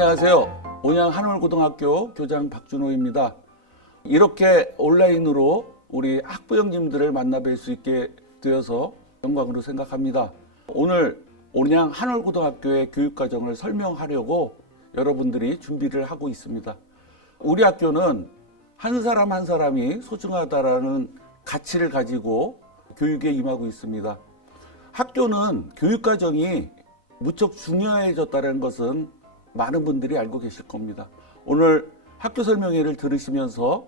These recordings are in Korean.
안녕하세요. 온양 한올고등학교 교장 박준호입니다. 이렇게 온라인으로 우리 학부형님들을 만나뵐 수 있게 되어서 영광으로 생각합니다. 오늘 온양 한올고등학교의 교육과정을 설명하려고 여러분들이 준비를 하고 있습니다. 우리 학교는 한 사람 한 사람이 소중하다라는 가치를 가지고 교육에 임하고 있습니다. 학교는 교육과정이 무척 중요해졌다는 것은 많은 분들이 알고 계실 겁니다. 오늘 학교 설명회를 들으시면서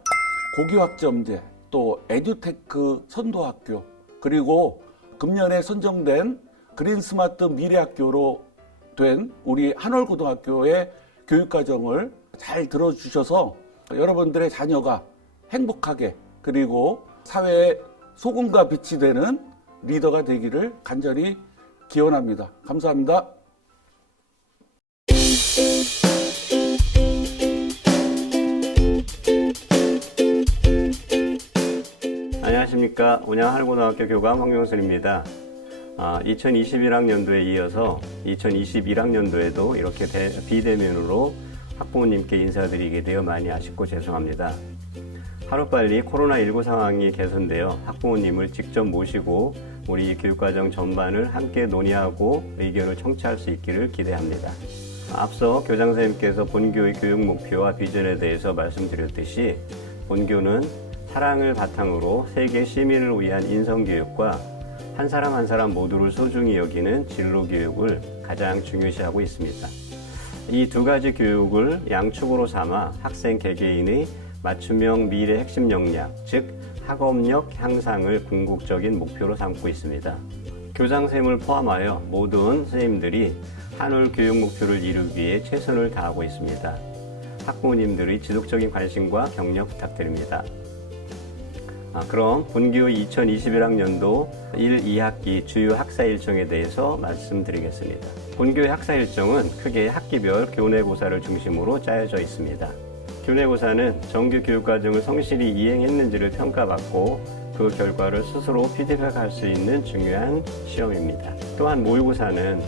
고교학점제, 또 에듀테크 선도학교, 그리고 금년에 선정된 그린스마트 미래학교로 된 우리 한올고등학교의 교육과정을 잘 들어주셔서 여러분들의 자녀가 행복하게 그리고 사회에 소금과 빛이 되는 리더가 되기를 간절히 기원합니다. 감사합니다. 안녕하십니까. 온양 한올고등학교 교감 황경슬입니다. 2021학년도에 이어서 2021학년도에도 이렇게 비대면으로 학부모님께 인사드리게 되어 많이 아쉽고 죄송합니다. 하루빨리 코로나19 상황이 개선되어 학부모님을 직접 모시고 우리 교육과정 전반을 함께 논의하고 의견을 청취할 수 있기를 기대합니다. 앞서 교장선생님께서 본교의 교육 목표와 비전에 대해서 말씀드렸듯이 본교는 사랑을 바탕으로 세계 시민을 위한 인성교육과 한 사람 한 사람 모두를 소중히 여기는 진로교육을 가장 중요시하고 있습니다. 이 두 가지 교육을 양축으로 삼아 학생 개개인의 맞춤형 미래 핵심 역량, 즉 학업력 향상을 궁극적인 목표로 삼고 있습니다. 교장선생님을 포함하여 모든 선생님들이 한올 교육 목표를 이루기 위해 최선을 다하고 있습니다. 학부모님들의 지속적인 관심과 격려 부탁드립니다. 그럼 본교의 2021학년도 1, 2학기 주요 학사 일정에 대해서 말씀드리겠습니다. 본교의 학사 일정은 크게 학기별 교내고사를 중심으로 짜여져 있습니다. 교내고사는 정규 교육과정을 성실히 이행했는지를 평가받고 그 결과를 스스로 피드백할 수 있는 중요한 시험입니다. 또한 모의고사는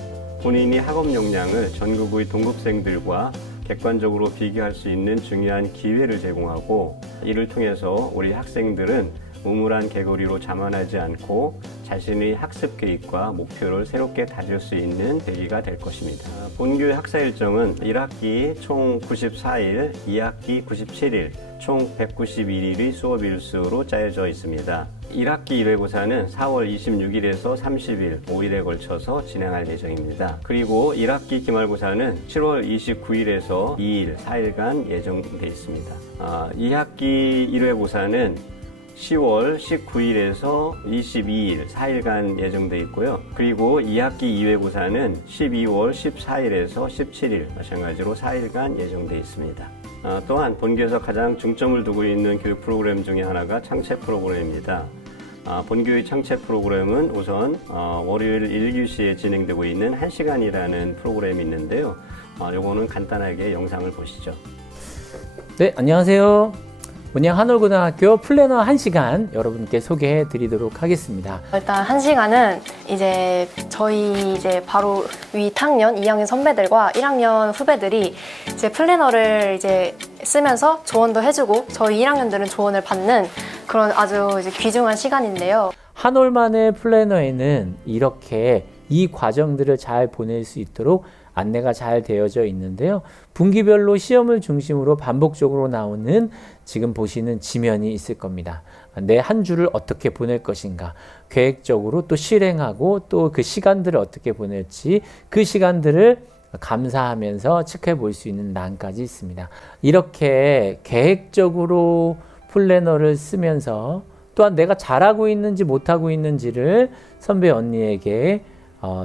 본인이 학업 역량을 전국의 동급생들과 객관적으로 비교할 수 있는 중요한 기회를 제공하고 이를 통해서 우리 학생들은 우물한 개구리로 자만하지 않고 자신의 학습 계획과 목표를 새롭게 다질 수 있는 계기가 될 것입니다. 본교의 학사 일정은 1학기 총 94일, 2학기 97일, 총 191일의 수업 일수로 짜여져 있습니다. 1학기 1회고사는 4월 26일에서 30일, 5일에 걸쳐서 진행할 예정입니다. 그리고 1학기 기말고사는 7월 29일에서 2일, 4일간 예정돼 있습니다. 2학기 1회고사는 10월 19일에서 22일, 4일간 예정돼 있고요. 그리고 2학기 2회고사는 12월 14일에서 17일, 마찬가지로 4일간 예정돼 있습니다. 또한 본교에서 가장 중점을 두고 있는 교육 프로그램 중에 하나가 창체 프로그램입니다. 본교의 창체 프로그램은 우선 월요일 1교시에 진행되고 있는 1시간이라는 프로그램이 있는데요. 요거는 간단하게 영상을 보시죠. 네, 안녕하세요. 온양 한올고등학교 플래너 1시간 여러분께 소개해 드리도록 하겠습니다. 일단 1시간은 저희 바로 위 학년 2학년 선배들과 1학년 후배들이 플래너를 쓰면서 조언도 해주고 저희 1학년들은 조언을 받는 그런 아주 귀중한 시간인데요. 한올만의 플래너에는 이렇게 이 과정들을 잘 보낼 수 있도록 안내가 잘 되어져 있는데요. 분기별로 시험을 중심으로 반복적으로 나오는 지금 보시는 지면이 있을 겁니다. 내 한 주를 어떻게 보낼 것인가, 계획적으로 또 실행하고 또 그 시간들을 어떻게 보낼지 그 시간들을 감사하면서 체크해 볼 수 있는欄까지 있습니다. 이렇게 계획적으로 플래너를 쓰면서 또한 내가 잘하고 있는지 못하고 있는지를 선배 언니에게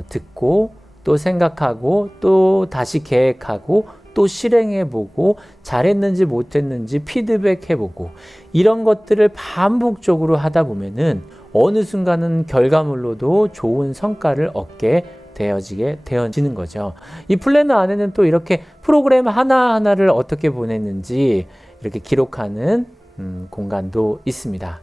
듣고 또 생각하고 또 다시 계획하고 또 실행해보고 잘했는지 못했는지 피드백해보고 이런 것들을 반복적으로 하다 보면은 어느 순간은 결과물로도 좋은 성과를 얻게 되어지는 거죠. 이 플래너 안에는 또 이렇게 프로그램 하나하나를 어떻게 보냈는지 이렇게 기록하는 공간도 있습니다.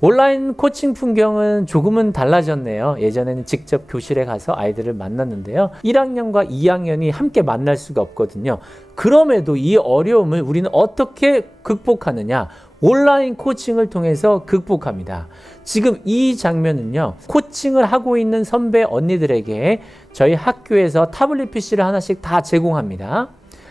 온라인 코칭 풍경은 조금은 달라졌네요. 예전에는 직접 교실에 가서 아이들을 만났는데요. 1학년과 2학년이 함께 만날 수가 없거든요. 그럼에도 이 어려움을 우리는 어떻게 극복하느냐? 온라인 코칭을 통해서 극복합니다. 지금 이 장면은요, 코칭을 하고 있는 선배 언니들에게 저희 학교에서 타블릿 PC를 하나씩 다 제공합니다.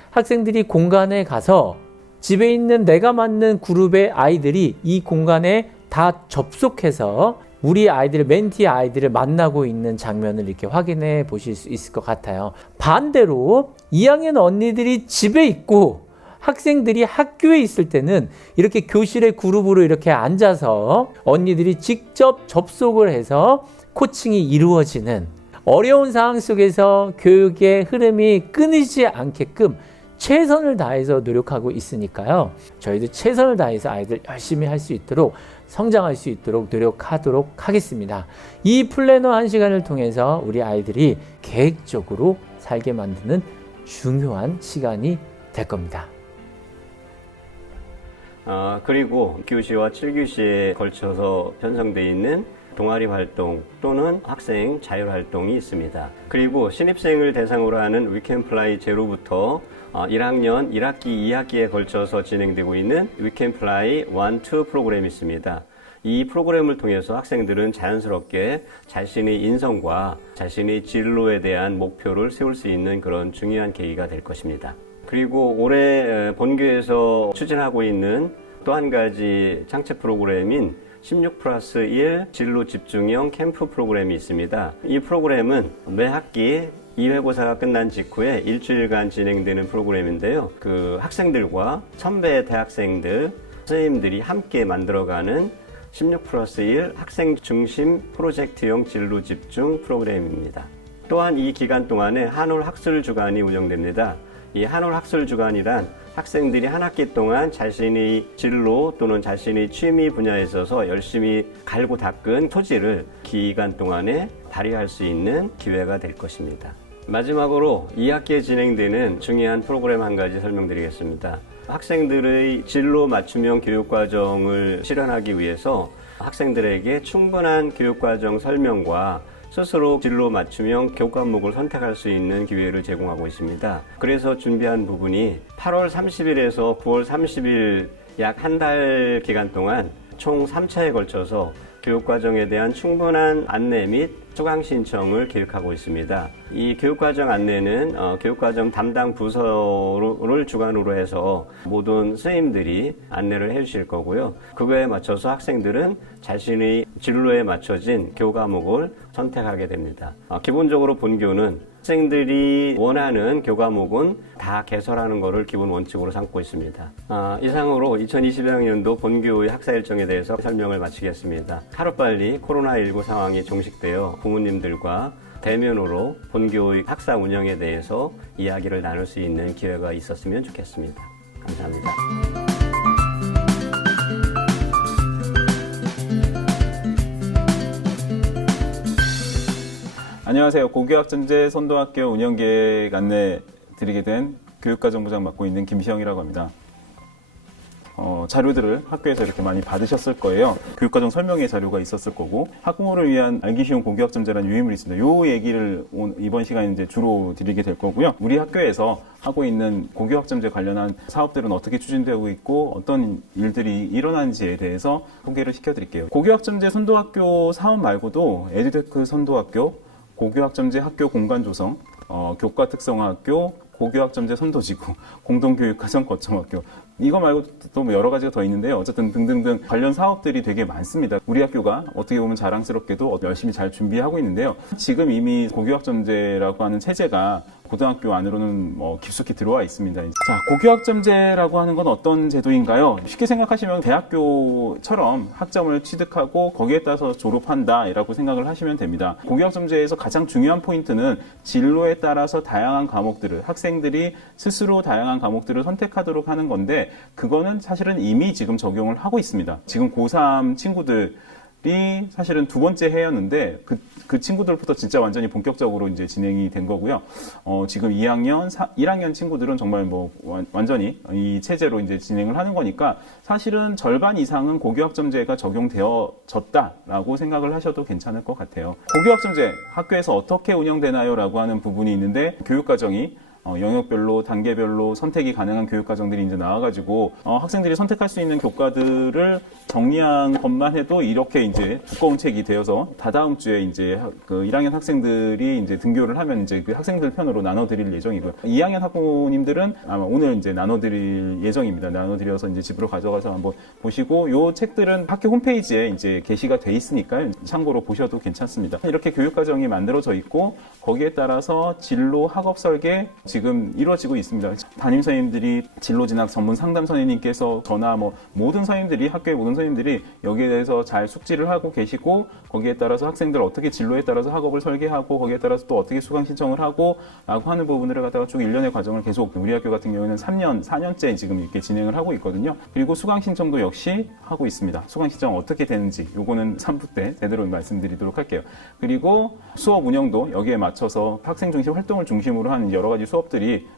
학생들이 공간에 가서 집에 있는 내가 맞는 그룹의 아이들이 이 공간에 다 접속해서 우리 아이들, 멘티 아이들을 만나고 있는 장면을 이렇게 확인해 보실 수 있을 것 같아요. 반대로 2학년 언니들이 집에 있고 학생들이 학교에 있을 때는 이렇게 교실의 그룹으로 이렇게 앉아서 언니들이 직접 접속을 해서 코칭이 이루어지는 어려운 상황 속에서 교육의 흐름이 끊이지 않게끔 최선을 다해서 노력하고 있으니까요. 저희도 최선을 다해서 아이들 열심히 할 수 있도록 성장할 수 있도록 노력하도록 하겠습니다. 이 플래너 1시간을 통해서 우리 아이들이 계획적으로 살게 만드는 중요한 시간이 될 겁니다. 그리고 6교시와 7교시에 걸쳐서 편성되어 있는 동아리 활동 또는 학생 자율활동이 있습니다. 그리고 신입생을 대상으로 하는 위켄플라이 제로부터 1학년 1학기, 2학기에 걸쳐서 진행되고 있는 위켄플라이 1, 2 프로그램이 있습니다. 이 프로그램을 통해서 학생들은 자연스럽게 자신의 인성과 자신의 진로에 대한 목표를 세울 수 있는 그런 중요한 계기가 될 것입니다. 그리고 올해 본교에서 추진하고 있는 또 한 가지 창체 프로그램인 16+1 진로 집중형 캠프 프로그램이 있습니다. 이 프로그램은 매 학기 2회고사가 끝난 직후에 일주일간 진행되는 프로그램인데요. 그 학생들과 선배 대학생들, 선생님들이 함께 만들어가는 16+1 학생 중심 프로젝트형 진로 집중 프로그램입니다. 또한 이 기간 동안에 한올 학술 주간이 운영됩니다. 이 한올 학술 주간이란 학생들이 한 학기 동안 자신의 진로 또는 자신의 취미 분야에 있어서 열심히 갈고 닦은 소질을 기간 동안에 발휘할 수 있는 기회가 될 것입니다. 마지막으로 2학기에 진행되는 중요한 프로그램 한 가지 설명드리겠습니다. 학생들의 진로 맞춤형 교육과정을 실현하기 위해서 학생들에게 충분한 교육과정 설명과 스스로 진로 맞춤형 교과목을 선택할 수 있는 기회를 제공하고 있습니다. 그래서 준비한 부분이 8월 30일에서 9월 30일 약 한 달 기간 동안 총 3차에 걸쳐서 교육과정에 대한 충분한 안내 및 수강 신청을 계획하고 있습니다. 이 교육과정 안내는 교육과정 담당 부서를 주관으로 해서 모든 선생님들이 안내를 해주실 거고요. 그거에 맞춰서 학생들은 자신의 진로에 맞춰진 교과목을 선택하게 됩니다. 기본적으로 본교는 학생들이 원하는 교과목은 다 개설하는 것을 기본 원칙으로 삼고 있습니다. 이상으로 2022학년도 본교의 학사 일정에 대해서 설명을 마치겠습니다. 하루빨리 코로나19 상황이 종식되어 부모님들과 대면으로 본교의 학사 운영에 대해서 이야기를 나눌 수 있는 기회가 있었으면 좋겠습니다. 감사합니다. 안녕하세요. 고교학전제 선도학교 운영계획 안내 드리게 된 교육과정부장 맡고 있는 김시영이라고 합니다. 자료들을 학교에서 이렇게 많이 받으셨을 거예요. 교육과정 설명회 자료가 있었을 거고, 학부모를 위한 알기 쉬운 고교학점제라는 유인물이 있습니다. 요 얘기를 이번 시간에 이제 주로 드리게 될 거고요. 우리 학교에서 하고 있는 고교학점제 관련한 사업들은 어떻게 추진되고 있고, 어떤 일들이 일어나는지에 대해서 소개를 시켜드릴게요. 고교학점제 선도학교 사업 말고도 에듀테크 선도학교, 고교학점제 학교 공간 조성, 교과 특성화학교, 고교학점제 선도지구, 공동교육과정 거점학교, 이거 말고 또 여러 가지가 더 있는데요. 어쨌든 등등등 관련 사업들이 되게 많습니다. 우리 학교가 어떻게 보면 자랑스럽게도 열심히 잘 준비하고 있는데요. 지금 이미 고교학점제라고 하는 체제가 고등학교 안으로는 깊숙이 들어와 있습니다. 자, 고교학점제라고 하는 건 어떤 제도인가요? 쉽게 생각하시면 대학교처럼 학점을 취득하고 거기에 따라서 졸업한다라고 생각을 하시면 됩니다. 고교학점제에서 가장 중요한 포인트는 진로에 따라서 다양한 과목들을, 학생들이 스스로 다양한 과목들을 선택하도록 하는 건데, 그거는 사실은 이미 지금 적용을 하고 있습니다. 지금 고3 친구들 사실은 두 번째 해였는데 그 친구들부터 진짜 완전히 본격적으로 이제 진행이 된 거고요. 지금 1학년 친구들은 정말 뭐 완전히 이 체제로 이제 진행을 하는 거니까 사실은 절반 이상은 고교학점제가 적용되어졌다라고 생각을 하셔도 괜찮을 것 같아요. 고교학점제 학교에서 어떻게 운영되나요라고 하는 부분이 있는데 교육과정이 영역별로 단계별로 선택이 가능한 교육과정들이 이제 나와가지고 학생들이 선택할 수 있는 교과들을 정리한 것만 해도 이렇게 이제 두꺼운 책이 되어서 다다음 주에 이제 그 1학년 학생들이 이제 등교를 하면 이제 그 학생들 편으로 나눠드릴 예정이고요. 2학년 학부모님들은 아마 오늘 이제 나눠드릴 예정입니다. 나눠드려서 이제 집으로 가져가서 한번 보시고 요 책들은 학교 홈페이지에 이제 게시가 돼 있으니까 참고로 보셔도 괜찮습니다. 이렇게 교육과정이 만들어져 있고 거기에 따라서 진로 학업 설계 지금 이루어지고 있습니다. 담임 선생님들이 진로 진학 전문 상담 선생님께서 저나 뭐 모든 선생님들이 학교의 모든 선생님들이 여기에 대해서 잘 숙지를 하고 계시고 거기에 따라서 학생들 어떻게 진로에 따라서 학업을 설계하고 거기에 따라서 또 어떻게 수강 신청을 하고 라고 하는 부분들을 갖다가 쭉 일련의 과정을 계속 우리 학교 같은 경우에는 4년째 지금 이렇게 진행을 하고 있거든요. 그리고 수강 신청도 역시 하고 있습니다. 수강 신청 어떻게 되는지 요거는 3부 때 제대로 말씀드리도록 할게요. 그리고 수업 운영도 여기에 맞춰서 학생 중심 활동을 중심으로 하는 여러 가지 수업들이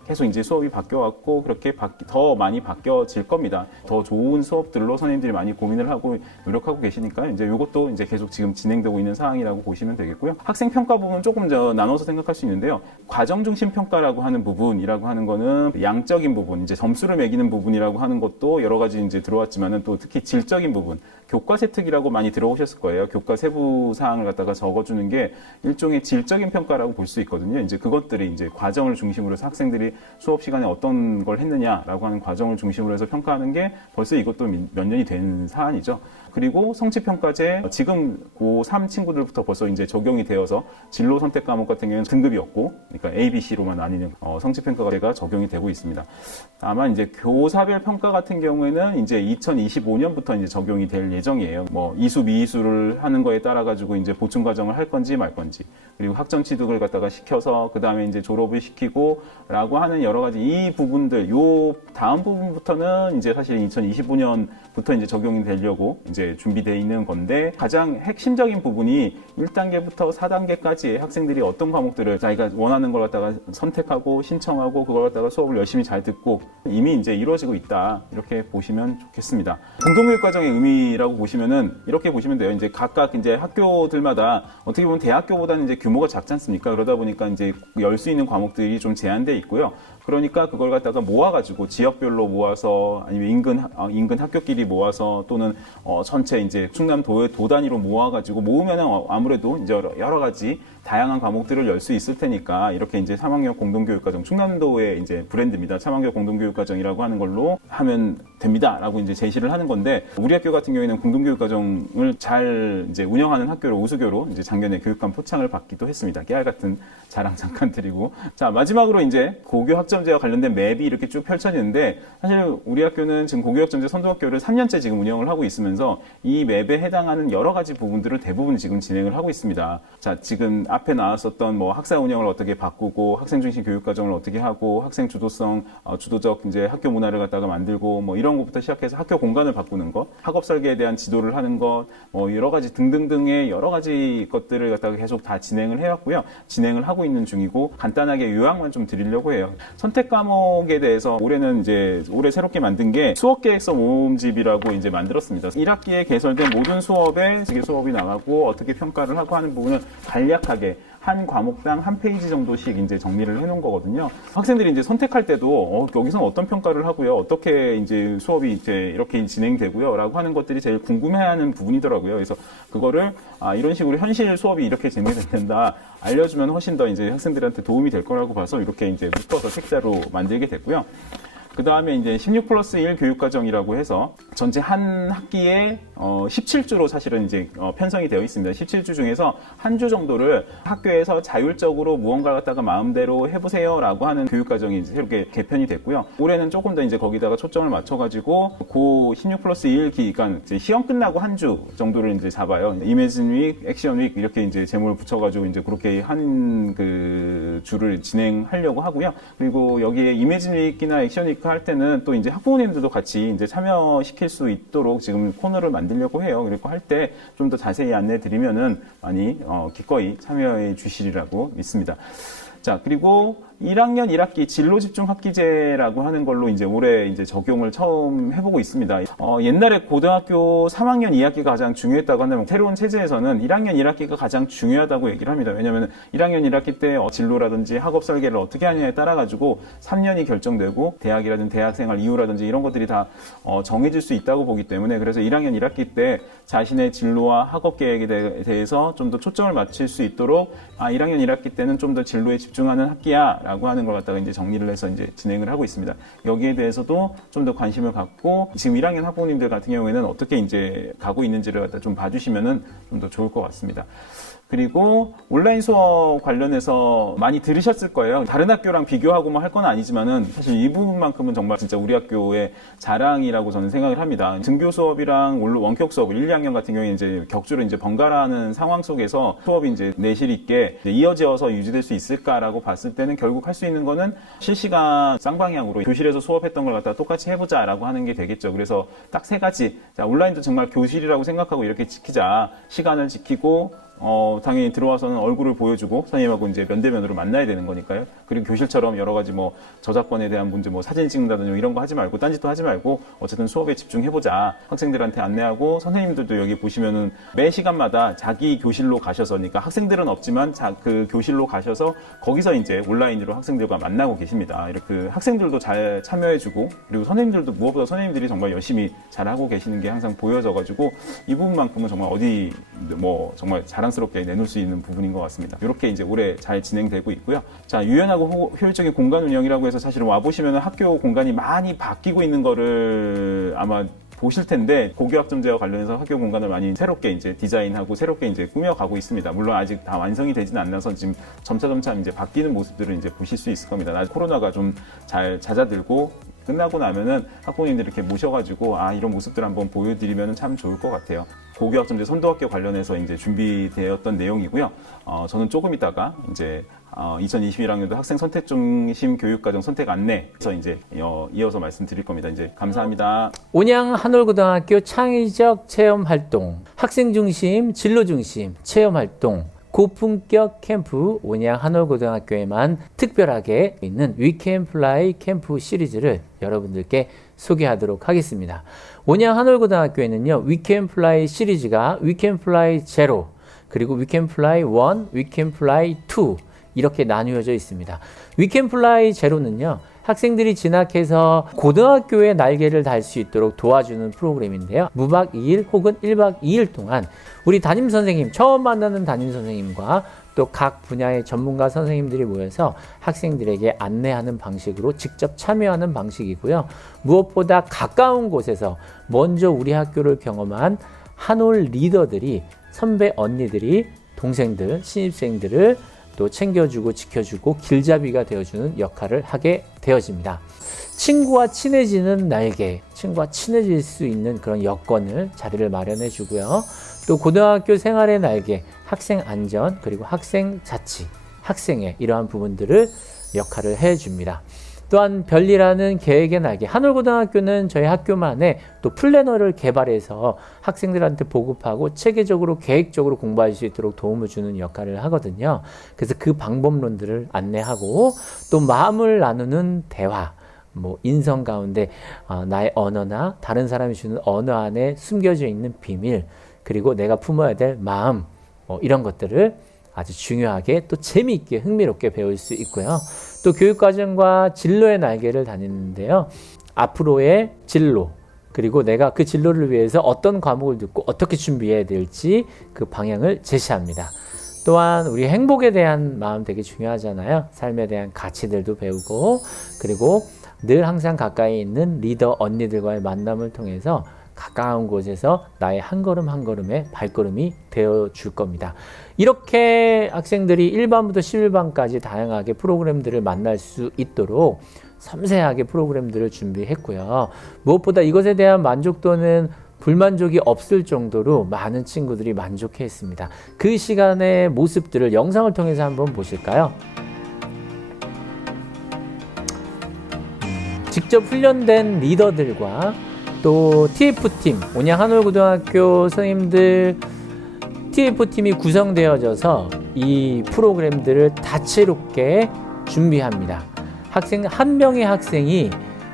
계속 이제 수업이 바뀌어왔고 그렇게 더 많이 바뀌어질 겁니다. 더 좋은 수업들로 선생님들이 많이 고민을 하고 노력하고 계시니까 이제 이것도 이제 계속 지금 진행되고 있는 상황이라고 보시면 되겠고요. 학생 평가 부분 조금 나눠서 생각할 수 있는데요. 과정 중심 평가라고 하는 부분이라고 하는 거는 양적인 부분, 이제 점수를 매기는 부분이라고 하는 것도 여러 가지 이제 들어왔지만은 또 특히 질적인 부분, 교과 세특이라고 많이 들어오셨을 거예요. 교과 세부 사항을 갖다가 적어주는 게 일종의 질적인 평가라고 볼 수 있거든요. 이제 그것들이 이제 과정을 중심으로 해서 학생들이 수업 시간에 어떤 걸 했느냐라고 하는 과정을 중심으로 해서 평가하는 게 벌써 이것도 몇 년이 된 사안이죠. 그리고 성취평가제 지금 고3 친구들부터 벌써 이제 적용이 되어서 진로 선택 과목 같은 경우는 등급이 없고, 그러니까 A, B, C로만 나뉘는 성취평가제가 적용이 되고 있습니다. 다만 이제 교사별 평가 같은 경우에는 이제 2025년부터 이제 적용이 될 예정이에요. 뭐 이수, 미이수를 하는 거에 따라 가지고 이제 보충 과정을 할 건지 말 건지, 그리고 학점 취득을 갖다가 시켜서 그 다음에 이제 졸업을 시키고라고 하는 여러 가지 이 부분들, 요 다음 부분부터는 이제 사실 2025년부터 이제 적용이 되려고 이제 준비되어 있는 건데, 가장 핵심적인 부분이 1단계부터 4단계까지 학생들이 어떤 과목들을 자기가 원하는 걸 갖다가 선택하고 신청하고 그걸 갖다가 수업을 열심히 잘 듣고 이미 이제 이루어지고 있다, 이렇게 보시면 좋겠습니다. 공동교육 과정의 의미라고 보시면은 이렇게 보시면 돼요. 이제 각각 이제 학교들마다 어떻게 보면 대학교보다는 이제 규모가 작지 않습니까? 그러다 보니까 이제 열 수 있는 과목들이 좀 제한돼 있고요. 그러니까 그걸 갖다가 모아가지고 지역별로 모아서 아니면 인근 학교끼리 모아서 또는 전체 이제 충남도 단위로 모아가지고 모으면은 아무래도 이제 여러 가지 다양한 과목들을 열 수 있을 테니까 이렇게 이제 3학년 공동교육과정, 충남도의 이제 브랜드입니다. 3학년 공동교육과정이라고 하는 걸로 하면 됩니다라고 이제 제시를 하는 건데, 우리 학교 같은 경우에는 공동교육과정을 잘 이제 운영하는 학교로 우수교로 이제 작년에 교육감 포창을 받기도 했습니다. 깨알 같은 자랑 잠깐 드리고, 자 마지막으로 이제 고교 학점제와 관련된 맵이 이렇게 쭉 펼쳐지는데, 사실 우리 학교는 지금 고교 학점제 선도학교를 3년째 지금 운영을 하고 있으면서 이 맵에 해당하는 여러 가지 부분들을 대부분 지금 진행을 하고 있습니다. 자 지금 앞에 나왔었던 뭐 학사 운영을 어떻게 바꾸고 학생 중심 교육 과정을 어떻게 하고 학생 주도성, 주도적 이제 학교 문화를 갖다가 만들고 뭐 이런 것부터 시작해서 학교 공간을 바꾸는 것, 학업 설계에 대한 지도를 하는 것, 뭐 여러 가지 등등등의 여러 가지 것들을 갖다가 계속 다 진행을 해왔고요. 진행을 하고 있는 중이고, 간단하게 요약만 좀 드리려고 해요. 선택 과목에 대해서 올해는 이제 올해 새롭게 만든 게 수업 계획서 모음집이라고 이제 만들었습니다. 1학기에 개설된 모든 수업에 수업이 나가고 어떻게 평가를 하고 하는 부분을 간략하게 한 과목당 한 페이지 정도씩 이제 정리를 해놓은 거거든요. 학생들이 이제 선택할 때도 여기서는 어떤 평가를 하고요, 어떻게 이제 수업이 이제 이렇게 진행되고요라고 하는 것들이 제일 궁금해하는 부분이더라고요. 그래서 그거를 이런 식으로 현실 수업이 이렇게 진행된다 알려주면 훨씬 더 이제 학생들한테 도움이 될 거라고 봐서 이렇게 이제 묶어서 책자로 만들게 됐고요. 그 다음에 이제 16+1 교육과정이라고 해서 전체 한 학기에 17주로 사실은 이제 편성이 되어 있습니다. 17주 중에서 한 주 정도를 학교에서 자율적으로 무언가를 갖다가 마음대로 해보세요 라고 하는 교육과정이 이제 새롭게 개편이 됐고요. 올해는 조금 더 이제 거기다가 초점을 맞춰가지고 고 16+1 기간 이제 시험 끝나고 한 주 정도를 이제 잡아요. 이매진 윅, 액션 윅 이렇게 이제 제목을 붙여가지고 이제 그렇게 한 그 주를 진행하려고 하고요. 그리고 여기에 이매진 윅이나 액션 윅 할 때는 또 이제 학부모님들도 같이 이제 참여시킬 수 있도록 지금 코너를 만들려고 해요. 그리고 할 때 좀 더 자세히 안내 드리면은 많이 기꺼이 참여해 주시리라고 믿습니다. 자, 그리고 1학년 1학기 진로 집중 학기제라고 하는 걸로 이제 올해 이제 적용을 처음 해보고 있습니다. 옛날에 고등학교 3학년 2학기가 가장 중요했다고 한다면 새로운 체제에서는 1학년 1학기가 가장 중요하다고 얘기를 합니다. 왜냐하면 1학년 1학기 때 진로라든지 학업 설계를 어떻게 하느냐에 따라 가지고 3년이 결정되고 대학이라든지 대학생활 이후라든지 이런 것들이 다 정해질 수 있다고 보기 때문에 그래서 1학년 1학기 때 자신의 진로와 학업 계획에 대해서 좀 더 초점을 맞출 수 있도록 1학년 1학기 때는 좀 더 진로에 집중하는 학기야 라고 하는 걸 갖다가 이제 정리를 해서 이제 진행을 하고 있습니다. 여기에 대해서도 좀 더 관심을 갖고 지금 1학년 학부모님들 같은 경우에는 어떻게 이제 가고 있는지를 갖다 좀 봐주시면은 좀 더 좋을 것 같습니다. 그리고 온라인 수업 관련해서 많이 들으셨을 거예요. 다른 학교랑 비교하고 뭐 할 건 아니지만은 사실 이 부분만큼은 정말 진짜 우리 학교의 자랑이라고 저는 생각을 합니다. 등교 수업이랑 원격 수업 1, 2학년 같은 경우에 이제 격주로 이제 번갈아하는 상황 속에서 수업이 이제 내실 있게 이어져서 유지될 수 있을까라고 봤을 때는 결국 할 수 있는 거는 실시간 쌍방향으로 교실에서 수업했던 걸 갖다가 똑같이 해보자라고 하는 게 되겠죠. 그래서 딱 세 가지. 자, 온라인도 정말 교실이라고 생각하고 이렇게 지키자. 시간을 지키고 당연히 들어와서는 얼굴을 보여주고 선생님하고 이제 면대면으로 만나야 되는 거니까요. 그리고 교실처럼 여러 가지 뭐 저작권에 대한 문제, 뭐 사진 찍는다든지 이런 거 하지 말고 딴짓도 하지 말고 어쨌든 수업에 집중해보자. 학생들한테 안내하고 선생님들도 여기 보시면은 매 시간마다 자기 교실로 가셔서 그러니까 학생들은 없지만 그 교실로 가셔서 거기서 이제 온라인으로 학생들과 만나고 계십니다. 이렇게 학생들도 잘 참여해주고 그리고 선생님들도 무엇보다 선생님들이 정말 열심히 잘하고 계시는 게 항상 보여져가지고 이 부분만큼은 정말 어디 뭐 정말 자랑스럽게 내놓을 수 있는 부분인 것 같습니다. 이렇게 이제 올해 잘 진행되고 있고요. 자, 유연하고 효율적인 공간 운영이라고 해서 사실 와보시면 학교 공간이 많이 바뀌고 있는 거를 아마 보실 텐데 고교학점제와 관련해서 학교 공간을 많이 새롭게 이제 디자인하고 새롭게 이제 꾸며가고 있습니다. 물론 아직 다 완성이 되지는 않아서 지금 점차 이제 바뀌는 모습들을 이제 보실 수 있을 겁니다. 코로나가 좀 잘 잦아들고 끝나고 나면은 학부모님들 이렇게 모셔가지고 이런 모습들 한번 보여드리면 참 좋을 것 같아요. 고교학점제 선도학교 관련해서 이제 준비되었던 내용이고요. 저는 조금 있다가 이제 2021학년도 학생 선택 중심 교육과정 선택 안내에서 이제 이어서 말씀드릴 겁니다. 이제 감사합니다. 온양 한올고등학교 창의적 체험 활동, 학생 중심, 진로 중심 체험 활동, 고품격 캠프 온양 한올고등학교에만 특별하게 있는 위켄플라이 캠프 시리즈를 여러분들께 소개하도록 하겠습니다. 온양 한올고등학교에는요, 위켄플라이 시리즈가 위켄플라이 제로, 그리고 위켄플라이 1, 위켄플라이 2 이렇게 나뉘어져 있습니다. 위켄플라이 제로는요, 학생들이 진학해서 고등학교의 날개를 달 수 있도록 도와주는 프로그램인데요. 무박 2일 혹은 1박 2일 동안 우리 담임선생님, 처음 만나는 담임선생님과 또 각 분야의 전문가 선생님들이 모여서 학생들에게 안내하는 방식으로 직접 참여하는 방식이고요. 무엇보다 가까운 곳에서 먼저 우리 학교를 경험한 한올 리더들이, 선배 언니들이 동생들, 신입생들을 또 챙겨주고 지켜주고 길잡이가 되어주는 역할을 하게 되어집니다. 친구와 친해지는 날개, 친구와 친해질 수 있는 그런 여건을, 자리를 마련해 주고요. 또 고등학교 생활의 날개, 학생 안전, 그리고 학생 자치, 학생의 이러한 부분들을 역할을 해줍니다. 또한 별리라는 계획의 날개, 한올고등학교는 저희 학교만의 또 플래너를 개발해서 학생들한테 보급하고 체계적으로 계획적으로 공부할 수 있도록 도움을 주는 역할을 하거든요. 그래서 그 방법론들을 안내하고 또 마음을 나누는 대화, 뭐 인성 가운데 나의 언어나 다른 사람이 주는 언어 안에 숨겨져 있는 비밀, 그리고 내가 품어야 될 마음, 이런 것들을 아주 중요하게 또 재미있게 흥미롭게 배울 수 있고요. 또 교육과정과 진로의 날개를 다니는데요. 앞으로의 진로, 그리고 내가 그 진로를 위해서 어떤 과목을 듣고 어떻게 준비해야 될지 그 방향을 제시합니다. 또한 우리 행복에 대한 마음 되게 중요하잖아요. 삶에 대한 가치들도 배우고, 그리고 늘 항상 가까이 있는 리더 언니들과의 만남을 통해서 가까운 곳에서 나의 한 걸음 한 걸음의 발걸음이 되어줄 겁니다. 이렇게 학생들이 1반부터 11반까지 다양하게 프로그램들을 만날 수 있도록 섬세하게 프로그램들을 준비했고요. 무엇보다 이것에 대한 만족도는 불만족이 없을 정도로 많은 친구들이 만족했습니다. 그 시간의 모습들을 영상을 통해서 한번 보실까요? 직접 훈련된 리더들과 또 TF팀, 온양 한올고등학교 선생님들 TF팀이 구성되어져서 이 프로그램들을 다채롭게 준비합니다. 학생 한 명의 학생이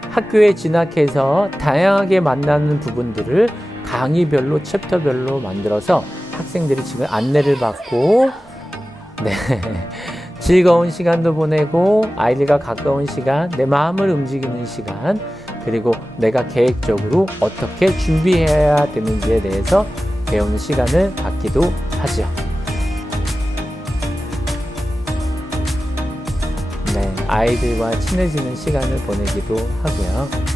학교에 진학해서 다양하게 만나는 부분들을 강의별로 챕터별로 만들어서 학생들이 지금 안내를 받고 즐거운 시간도 보내고 아이들과 가까운 시간, 내 마음을 움직이는 시간, 그리고 내가 계획적으로 어떻게 준비해야 되는지에 대해서 배우는 시간을 갖기도 하죠. 아이들과 친해지는 시간을 보내기도 하고요.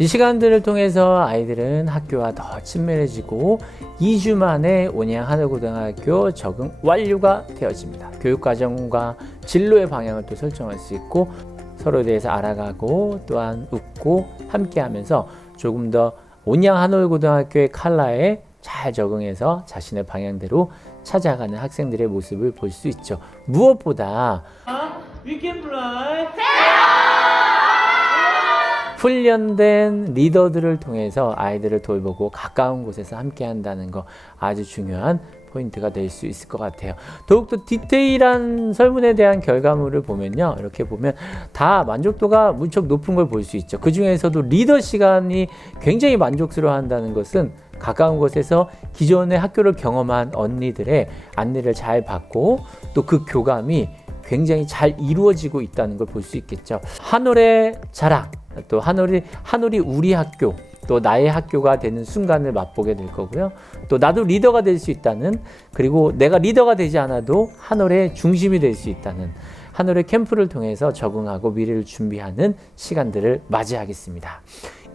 이 시간들을 통해서 아이들은 학교와 더 친밀해지고 2주 만에 온양 한올고등학교 적응 완료가 되어집니다. 교육과정과 진로의 방향을 또 설정할 수 있고 서로에 대해서 알아가고 또한 웃고 함께하면서 조금 더 온양 한올고등학교의 컬러에 잘 적응해서 자신의 방향대로 찾아가는 학생들의 모습을 볼 수 있죠. 무엇보다 훈련된 리더들을 통해서 아이들을 돌보고 가까운 곳에서 함께 한다는 거 아주 중요한 포인트가 될 수 있을 것 같아요. 더욱더 디테일한 설문에 대한 결과물을 보면요. 이렇게 보면 다 만족도가 무척 높은 걸 볼 수 있죠. 그 중에서도 리더 시간이 굉장히 만족스러워 한다는 것은 가까운 곳에서 기존의 학교를 경험한 언니들의 안내를 잘 받고 또 그 교감이 굉장히 잘 이루어지고 있다는 걸 볼 수 있겠죠. 한올의 자랑, 또 한올이 우리 학교, 또 나의 학교가 되는 순간을 맛보게 될 거고요. 또 나도 리더가 될 수 있다는, 그리고 내가 리더가 되지 않아도 한올의 중심이 될 수 있다는 한올의 캠프를 통해서 적응하고 미래를 준비하는 시간들을 맞이하겠습니다.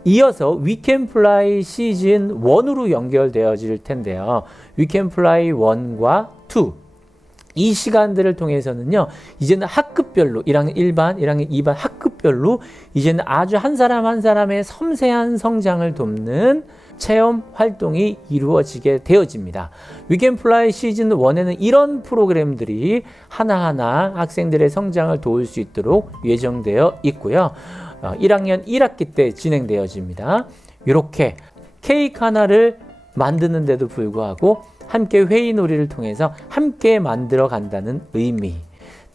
이어서 위켄플라이 시즌 1으로 연결되어질 텐데요. 위켄플라이 1과 2 이 시간들을 통해서는요, 이제는 학급별로 1학년 1반, 1학년 2반 학급별로 이제는 아주 한 사람 한 사람의 섬세한 성장을 돕는 체험 활동이 이루어지게 되어집니다. 위켄플라이 시즌 1에는 이런 프로그램들이 하나하나 학생들의 성장을 도울 수 있도록 예정되어 있고요. 1학년 1학기 때 진행되어집니다. 이렇게 케이크 하나를 만드는데도 불구하고 함께 회의놀이를 통해서 함께 만들어 간다는 의미,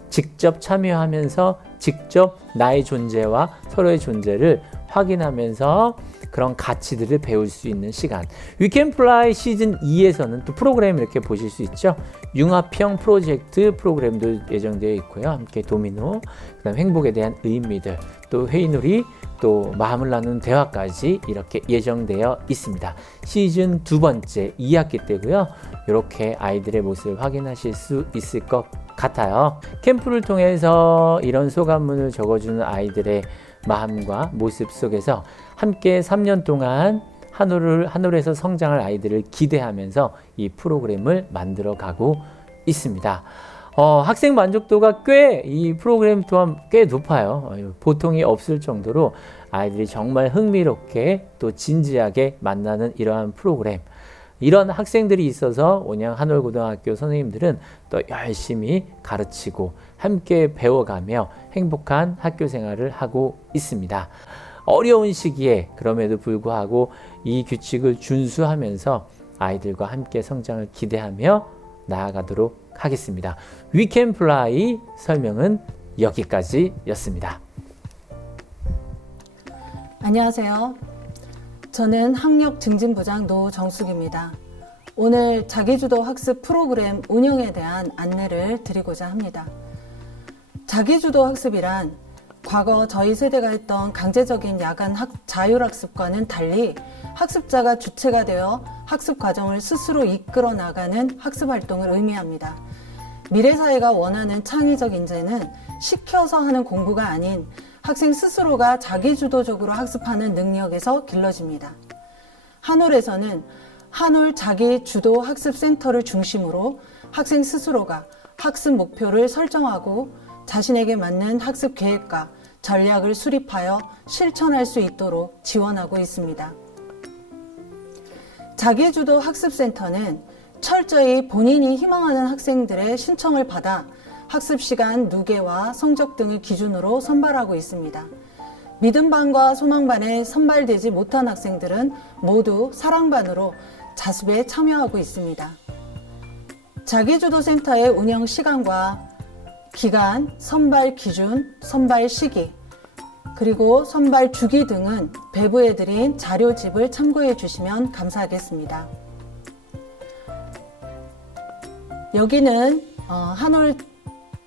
직접 참여하면서 직접 나의 존재와 서로의 존재를 확인하면서 그런 가치들을 배울 수 있는 시간. 위켄플라이 시즌 2에서는 또 프로그램 이렇게 보실 수 있죠. 융합형 프로젝트 프로그램도 예정되어 있고요. 함께 도미노, 그다음 행복에 대한 의미들, 또 회의놀이, 또 마음을 나누는 대화까지 이렇게 예정되어 있습니다. 시즌 2번째 2학기 때고요. 이렇게 아이들의 모습을 확인하실 수 있을 것 같아요. 캠프를 통해서 이런 소감문을 적어주는 아이들의 마음과 모습 속에서 함께 3년 동안 한올에서 성장할 아이들을 기대하면서 이 프로그램을 만들어 가고 있습니다. 학생 만족도가 이 프로그램 또한 꽤 높아요. 보통이 없을 정도로 아이들이 정말 흥미롭게 또 진지하게 만나는 이러한 프로그램. 이런 학생들이 있어서 온양 한올고등학교 선생님들은 또 열심히 가르치고 함께 배워가며 행복한 학교 생활을 하고 있습니다. 어려운 시기에 그럼에도 불구하고 이 규칙을 준수하면서 아이들과 함께 성장을 기대하며 나아가도록 하겠습니다. 위켄플라이 설명은 여기까지였습니다. 안녕하세요. 저는 학력증진부장 노정숙입니다. 오늘 자기주도 학습 프로그램 운영에 대한 안내를 드리고자 합니다. 자기주도 학습이란 과거 저희 세대가 했던 강제적인 야간 자율학습과는 달리 학습자가 주체가 되어 학습 과정을 스스로 이끌어 나가는 학습 활동을 의미합니다. 미래사회가 원하는 창의적 인재는 시켜서 하는 공부가 아닌 학생 스스로가 자기주도적으로 학습하는 능력에서 길러집니다. 한올에서는 한올 자기주도 학습센터를 중심으로 학생 스스로가 학습 목표를 설정하고 자신에게 맞는 학습 계획과 전략을 수립하여 실천할 수 있도록 지원하고 있습니다. 자기주도 학습센터는 철저히 본인이 희망하는 학생들의 신청을 받아 학습시간 누계와 성적 등을 기준으로 선발하고 있습니다. 믿음반과 소망반에 선발되지 못한 학생들은 모두 사랑반으로 자습에 참여하고 있습니다. 자기주도센터의 운영 시간과 기간, 선발 기준, 선발 시기, 그리고 선발 주기 등은 배부해드린 자료집을 참고해 주시면 감사하겠습니다. 여기는 한올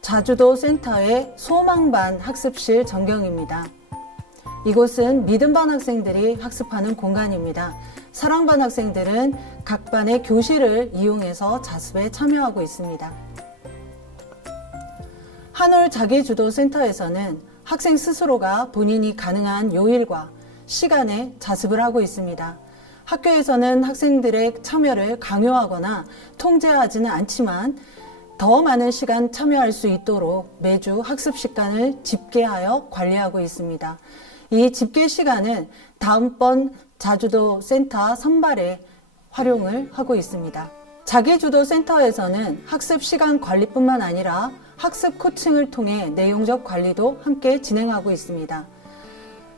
자주도 센터의 소망반 학습실 전경입니다. 이곳은 믿음반 학생들이 학습하는 공간입니다. 사랑반 학생들은 각 반의 교실을 이용해서 자습에 참여하고 있습니다. 한올 자기주도 센터에서는 학생 스스로가 본인이 가능한 요일과 시간에 자습을 하고 있습니다. 학교에서는 학생들의 참여를 강요하거나 통제하지는 않지만 더 많은 시간 참여할 수 있도록 매주 학습 시간을 집계하여 관리하고 있습니다. 이 집계 시간은 다음번 자주도 센터 선발에 활용을 하고 있습니다. 자기주도 센터에서는 학습 시간 관리뿐만 아니라 학습 코칭을 통해 내용적 관리도 함께 진행하고 있습니다.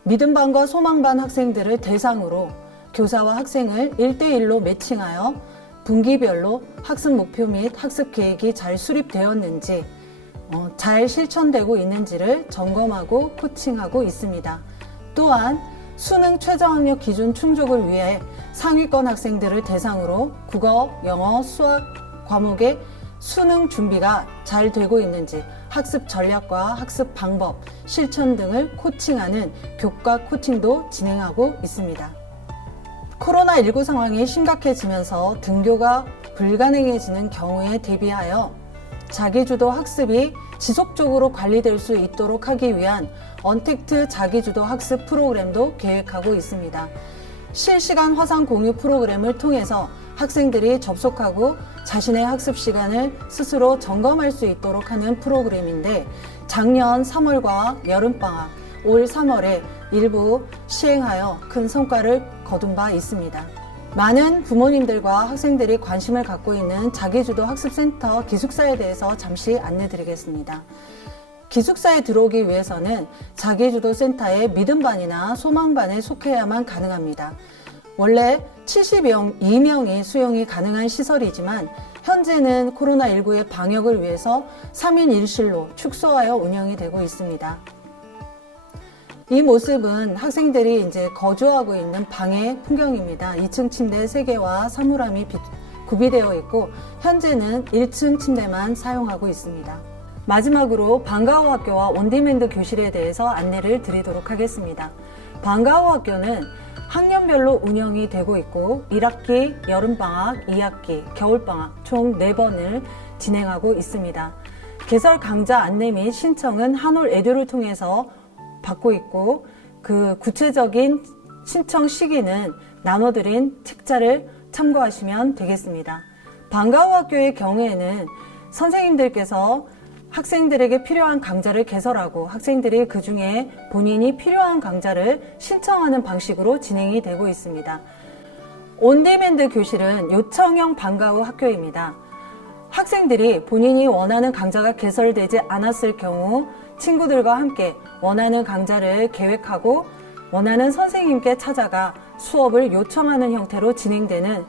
믿음반과 소망반 학생들을 대상으로 교사와 학생을 1대1로 매칭하여 분기별로 학습 목표 및 학습 계획이 잘 수립되었는지, 잘 실천되고 있는지를 점검하고 코칭하고 있습니다. 또한 수능 최저학력 기준 충족을 위해 상위권 학생들을 대상으로 국어, 영어, 수학 과목의 수능 준비가 잘 되고 있는지 학습 전략과 학습 방법, 실천 등을 코칭하는 교과 코칭도 진행하고 있습니다. 코로나19 상황이 심각해지면서 등교가 불가능해지는 경우에 대비하여 자기주도 학습이 지속적으로 관리될 수 있도록 하기 위한 언택트 자기주도 학습 프로그램도 계획하고 있습니다. 실시간 화상 공유 프로그램을 통해서 학생들이 접속하고 자신의 학습 시간을 스스로 점검할 수 있도록 하는 프로그램인데, 작년 3월과 여름방학, 올 3월에 일부 시행하여 큰 성과를 거둔 바 있습니다. 많은 부모님들과 학생들이 관심을 갖고 있는 자기주도 학습센터 기숙사에 대해서 잠시 안내드리겠습니다. 기숙사에 들어오기 위해서는 자기주도 센터의 믿음반이나 소망반에 속해야만 가능합니다. 원래 72명이 수용이 가능한 시설이지만 현재는 코로나19의 방역을 위해서 3인 1실로 축소하여 운영이 되고 있습니다. 이 모습은 학생들이 이제 거주하고 있는 방의 풍경입니다. 2층 침대 3개와 사물함이 구비되어 있고 현재는 1층 침대만 사용하고 있습니다. 마지막으로 방과후 학교와 온디맨드 교실에 대해서 안내를 드리도록 하겠습니다. 방과후 학교는 학년별로 운영이 되고 있고 1학기 여름방학, 2학기 겨울방학 총 4번을 진행하고 있습니다. 개설 강좌 안내 및 신청은 한올 에듀를 통해서 받고 있고, 그 구체적인 신청 시기는 나눠드린 책자를 참고하시면 되겠습니다. 방과후 학교의 경우에는 선생님들께서 학생들에게 필요한 강좌를 개설하고 학생들이 그 중에 본인이 필요한 강좌를 신청하는 방식으로 진행이 되고 있습니다. 온디맨드 교실은 요청형 방과후 학교입니다. 학생들이 본인이 원하는 강좌가 개설되지 않았을 경우 친구들과 함께 원하는 강좌를 계획하고 원하는 선생님께 찾아가 수업을 요청하는 형태로 진행되는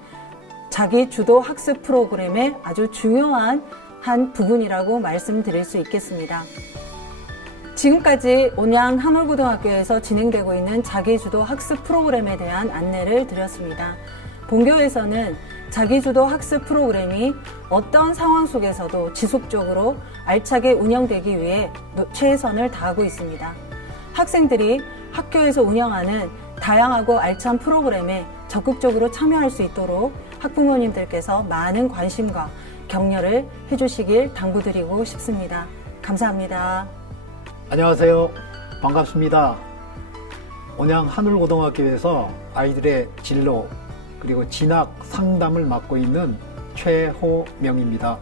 자기 주도 학습 프로그램의 아주 중요한 한 부분이라고 말씀드릴 수 있겠습니다. 지금까지 온양 한올고등학교에서 진행되고 있는 자기주도 학습 프로그램에 대한 안내를 드렸습니다. 본교에서는 자기주도 학습 프로그램이 어떤 상황 속에서도 지속적으로 알차게 운영되기 위해 최선을 다하고 있습니다. 학생들이 학교에서 운영하는 다양하고 알찬 프로그램에 적극적으로 참여할 수 있도록 학부모님들께서 많은 관심과 격려를 해주시길 당부드리고 싶습니다. 감사합니다. 안녕하세요. 반갑습니다. 온양 한울고등학교에서 아이들의 진로 그리고 진학 상담을 맡고 있는 최호명입니다.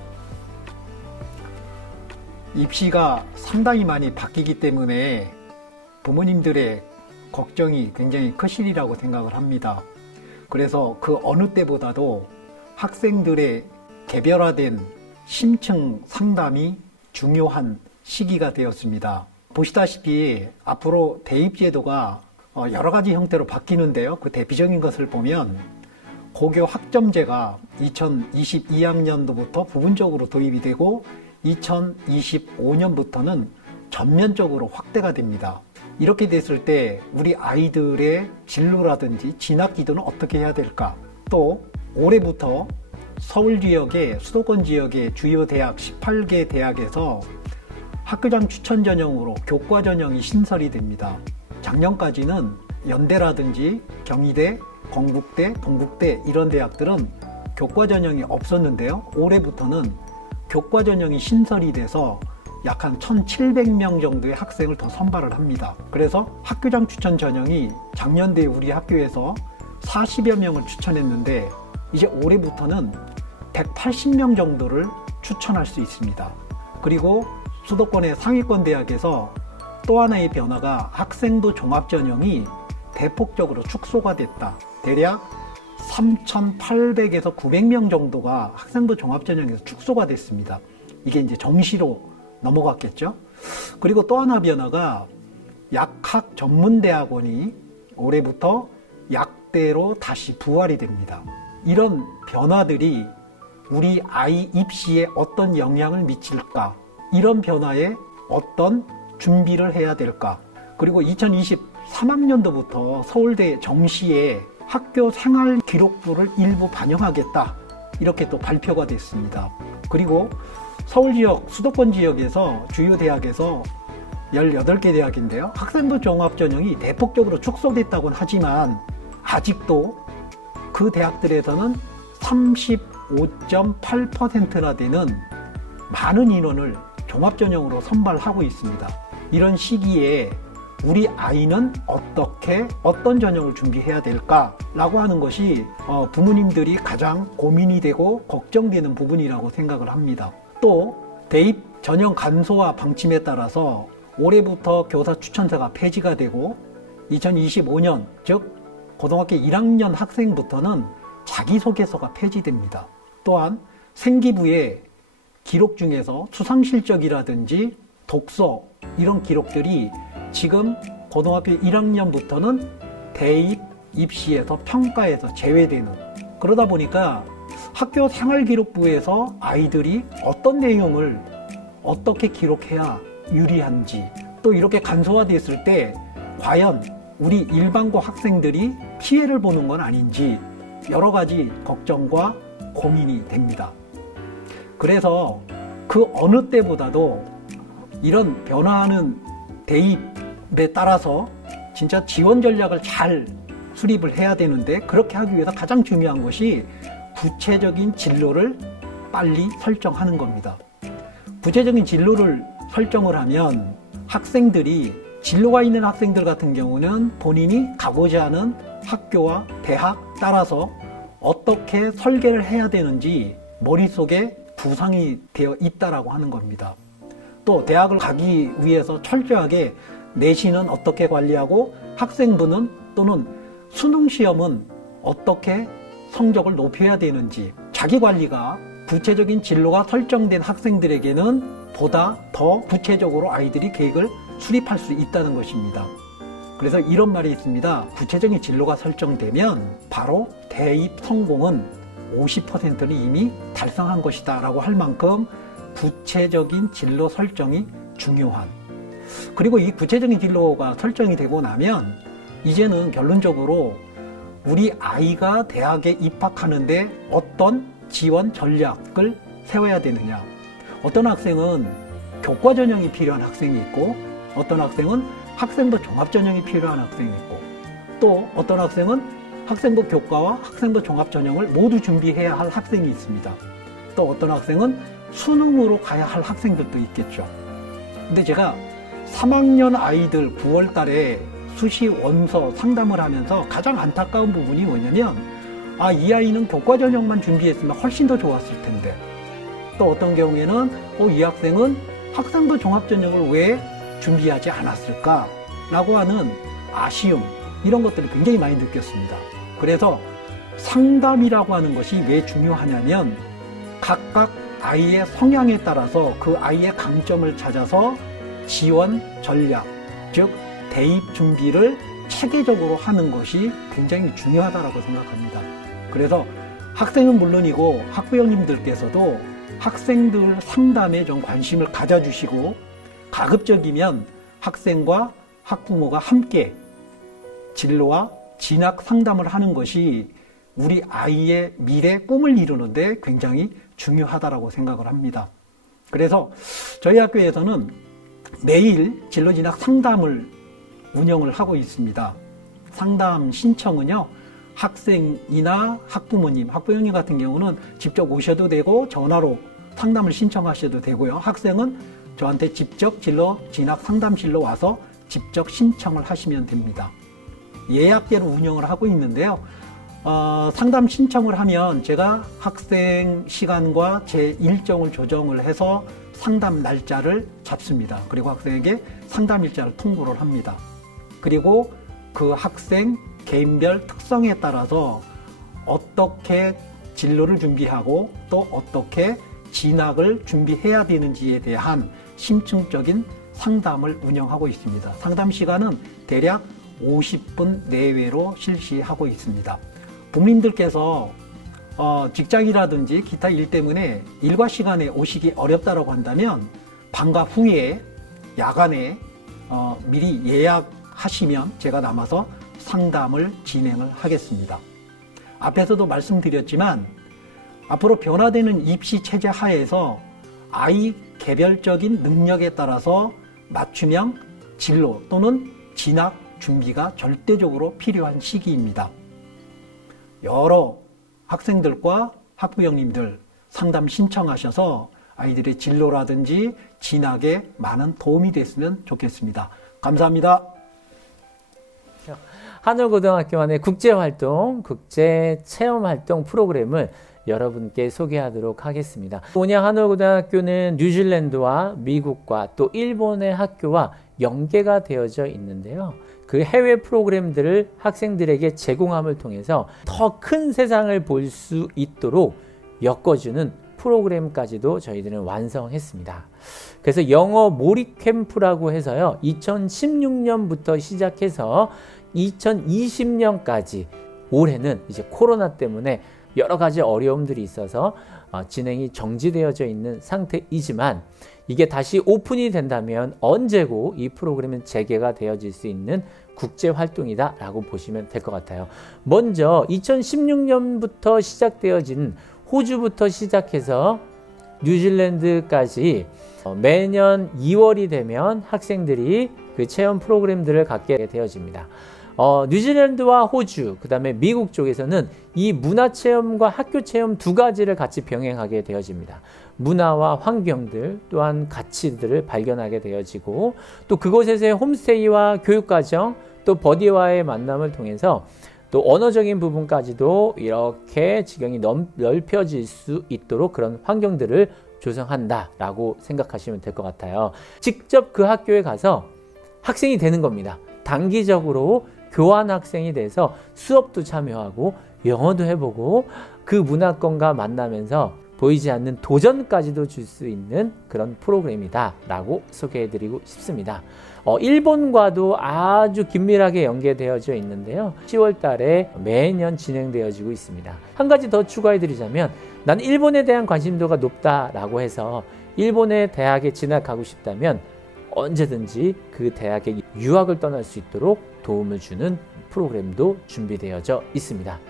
입시가 상당히 많이 바뀌기 때문에 부모님들의 걱정이 굉장히 크시리라고 생각을 합니다. 그래서 그 어느 때보다도 학생들의 개별화된 심층 상담이 중요한 시기가 되었습니다. 보시다시피 앞으로 대입제도가 여러 가지 형태로 바뀌는데요. 그 대표적인 것을 보면 고교 학점제가 2022학년도부터 부분적으로 도입이 되고 2025년부터는 전면적으로 확대가 됩니다. 이렇게 됐을 때 우리 아이들의 진로라든지 진학 기도는 어떻게 해야 될까? 또 올해부터 서울 지역의 수도권 지역의 주요 대학 18개 대학에서 학교장 추천 전형으로 교과 전형이 신설이 됩니다. 작년까지는 연대라든지 경희대, 건국대, 동국대 이런 대학들은 교과 전형이 없었는데요. 올해부터는 교과 전형이 신설이 돼서 약 한 1,700명 정도의 학생을 더 선발을 합니다. 그래서 학교장 추천 전형이 작년도에 우리 학교에서 40여 명을 추천했는데 이제 올해부터는 180명 정도를 추천할 수 있습니다. 그리고 수도권의 상위권 대학에서 또 하나의 변화가 학생부 종합 전형이 대폭적으로 축소가 됐다. 대략 3,800에서 900명 정도가 학생부 종합 전형에서 축소가 됐습니다. 이게 이제 정시로 넘어갔겠죠. 그리고 또 하나 변화가 약학 전문대학원이 올해부터 약대로 다시 부활이 됩니다. 이런 변화들이 우리 아이 입시에 어떤 영향을 미칠까? 이런 변화에 어떤 준비를 해야 될까? 그리고 2023학년도부터 서울대 정시에 학교 생활 기록부를 일부 반영하겠다. 이렇게 또 발표가 됐습니다. 그리고 서울 지역, 수도권 지역에서 주요 대학에서 18개 대학인데요. 학생부 종합 전형이 대폭적으로 축소됐다고는 하지만 아직도 그 대학들에서는 35.8%나 되는 많은 인원을 종합 전형으로 선발하고 있습니다. 이런 시기에 우리 아이는 어떤 전형을 준비해야 될까라고 하는 것이 부모님들이 가장 고민이 되고 걱정되는 부분이라고 생각을 합니다. 또 대입 전형 간소화 방침에 따라서 올해부터 교사 추천서가 폐지가 되고 2025년 즉 고등학교 1학년 학생부터는 자기소개서가 폐지됩니다. 또한 생기부의 기록 중에서 수상실적이라든지 독서 이런 기록들이 지금 고등학교 1학년부터는 대입 입시에서 평가에서 제외되는, 그러다 보니까 학교 생활기록부에서 아이들이 어떤 내용을 어떻게 기록해야 유리한지, 또 이렇게 간소화됐을 때 과연 우리 일반고 학생들이 피해를 보는 건 아닌지 여러 가지 걱정과 고민이 됩니다. 그래서 그 어느 때보다도 이런 변화하는 대입에 따라서 진짜 지원 전략을 잘 수립을 해야 되는데, 그렇게 하기 위해서 가장 중요한 것이 구체적인 진로를 빨리 설정하는 겁니다. 구체적인 진로를 설정을 하면 학생들이, 진로가 있는 학생들 같은 경우는 본인이 가고자 하는 학교와 대학 따라서 어떻게 설계를 해야 되는지 머릿속에 구상이 되어 있다라고 하는 겁니다. 또 대학을 가기 위해서 철저하게 내신은 어떻게 관리하고 학생부는 또는 수능 시험은 어떻게 성적을 높여야 되는지, 자기 관리가 구체적인 진로가 설정된 학생들에게는 보다 더 구체적으로 아이들이 계획을 수립할 수 있다는 것입니다. 그래서 이런 말이 있습니다. 구체적인 진로가 설정되면 바로 대입 성공은 50%는 이미 달성한 것이다 라고 할 만큼 구체적인 진로 설정이 중요한, 그리고 이 구체적인 진로가 설정이 되고 나면 이제는 결론적으로 우리 아이가 대학에 입학하는데 어떤 지원 전략을 세워야 되느냐. 어떤 학생은 교과 전형이 필요한 학생이 있고, 어떤 학생은 학생부 종합 전형이 필요한 학생이 있고, 또 어떤 학생은 학생부 교과와 학생부 종합 전형을 모두 준비해야 할 학생이 있습니다. 또 어떤 학생은 수능으로 가야 할 학생들도 있겠죠. 근데 제가 3학년 아이들 9월 달에 수시 원서 상담을 하면서 가장 안타까운 부분이 뭐냐면, 이 아이는 교과 전형만 준비했으면 훨씬 더 좋았을 텐데, 또 어떤 경우에는 이 학생은 학생부 종합 전형을 왜 준비하지 않았을까? 라고 하는 아쉬움, 이런 것들을 굉장히 많이 느꼈습니다. 그래서 상담이라고 하는 것이 왜 중요하냐면 각각 아이의 성향에 따라서 그 아이의 강점을 찾아서 지원 전략, 즉 대입 준비를 체계적으로 하는 것이 굉장히 중요하다고 생각합니다. 그래서 학생은 물론이고 학부형님들께서도 학생들 상담에 좀 관심을 가져주시고 가급적이면 학생과 학부모가 함께 진로와 진학 상담을 하는 것이 우리 아이의 미래 꿈을 이루는데 굉장히 중요하다고 생각을 합니다. 그래서 저희 학교에서는 매일 진로 진학 상담을 운영을 하고 있습니다. 상담 신청은요, 학생이나 학부모님, 학부형님 같은 경우는 직접 오셔도 되고 전화로 상담을 신청하셔도 되고요. 학생은 저한테 직접 진로 진학 상담실로 와서 직접 신청을 하시면 됩니다. 예약제로 운영을 하고 있는데요. 상담 신청을 하면 제가 학생 시간과 제 일정을 조정을 해서 상담 날짜를 잡습니다. 그리고 학생에게 상담 일자를 통보를 합니다. 그리고 그 학생 개인별 특성에 따라서 어떻게 진로를 준비하고 또 어떻게 진학을 준비해야 되는지에 대한 심층적인 상담을 운영하고 있습니다. 상담 시간은 대략 50분 내외로 실시하고 있습니다. 부모님들께서 직장이라든지 기타 일 때문에 일과 시간에 오시기 어렵다고 한다면 방과 후에 야간에 미리 예약하시면 제가 남아서 상담을 진행을 하겠습니다. 앞에서도 말씀드렸지만 앞으로 변화되는 입시 체제 하에서 아이 개별적인 능력에 따라서 맞춤형 진로 또는 진학 준비가 절대적으로 필요한 시기입니다. 여러 학생들과 학부형님들 상담 신청하셔서 아이들의 진로라든지 진학에 많은 도움이 됐으면 좋겠습니다. 감사합니다. 한올고등학교만의 국제활동, 국제체험활동 프로그램을 여러분께 소개하도록 하겠습니다. 온양 한올고등학교는 뉴질랜드와 미국과 또 일본의 학교와 연계가 되어져 있는데요. 그 해외 프로그램들을 학생들에게 제공함을 통해서 더 큰 세상을 볼 수 있도록 엮어주는 프로그램까지도 저희들은 완성했습니다. 그래서 영어 몰입 캠프라고 해서요, 2016년부터 시작해서 2020년까지, 올해는 이제 코로나 때문에 여러 가지 어려움들이 있어서 진행이 정지되어져 있는 상태이지만, 이게 다시 오픈이 된다면 언제고 이 프로그램은 재개가 되어질 수 있는 국제활동이다 라고 보시면 될 것 같아요. 먼저 2016년부터 시작되어진 호주부터 시작해서 뉴질랜드까지 매년 2월이 되면 학생들이 그 체험 프로그램들을 갖게 되어집니다. 뉴질랜드와 호주, 그 다음에 미국 쪽에서는 이 문화체험과 학교체험 두 가지를 같이 병행하게 되어집니다. 문화와 환경들 또한 가치들을 발견하게 되어지고, 또 그곳에서의 홈스테이와 교육과정, 또 버디와의 만남을 통해서 또 언어적인 부분까지도 이렇게 지경이 넓혀질 수 있도록 그런 환경들을 조성한다라고 생각하시면 될 것 같아요. 직접 그 학교에 가서 학생이 되는 겁니다. 단기적으로 교환 학생이 돼서 수업도 참여하고 영어도 해보고 그 문화권과 만나면서 보이지 않는 도전까지도 줄 수 있는 그런 프로그램이다 라고 소개해드리고 싶습니다. 일본과도 아주 긴밀하게 연계되어져 있는데요. 10월 달에 매년 진행되어지고 있습니다. 한 가지 더 추가해드리자면, 난 일본에 대한 관심도가 높다라고 해서 일본의 대학에 진학하고 싶다면 언제든지 그 대학에 유학을 떠날 수 있도록 도움을 주는 프로그램도 준비되어져 있습니다.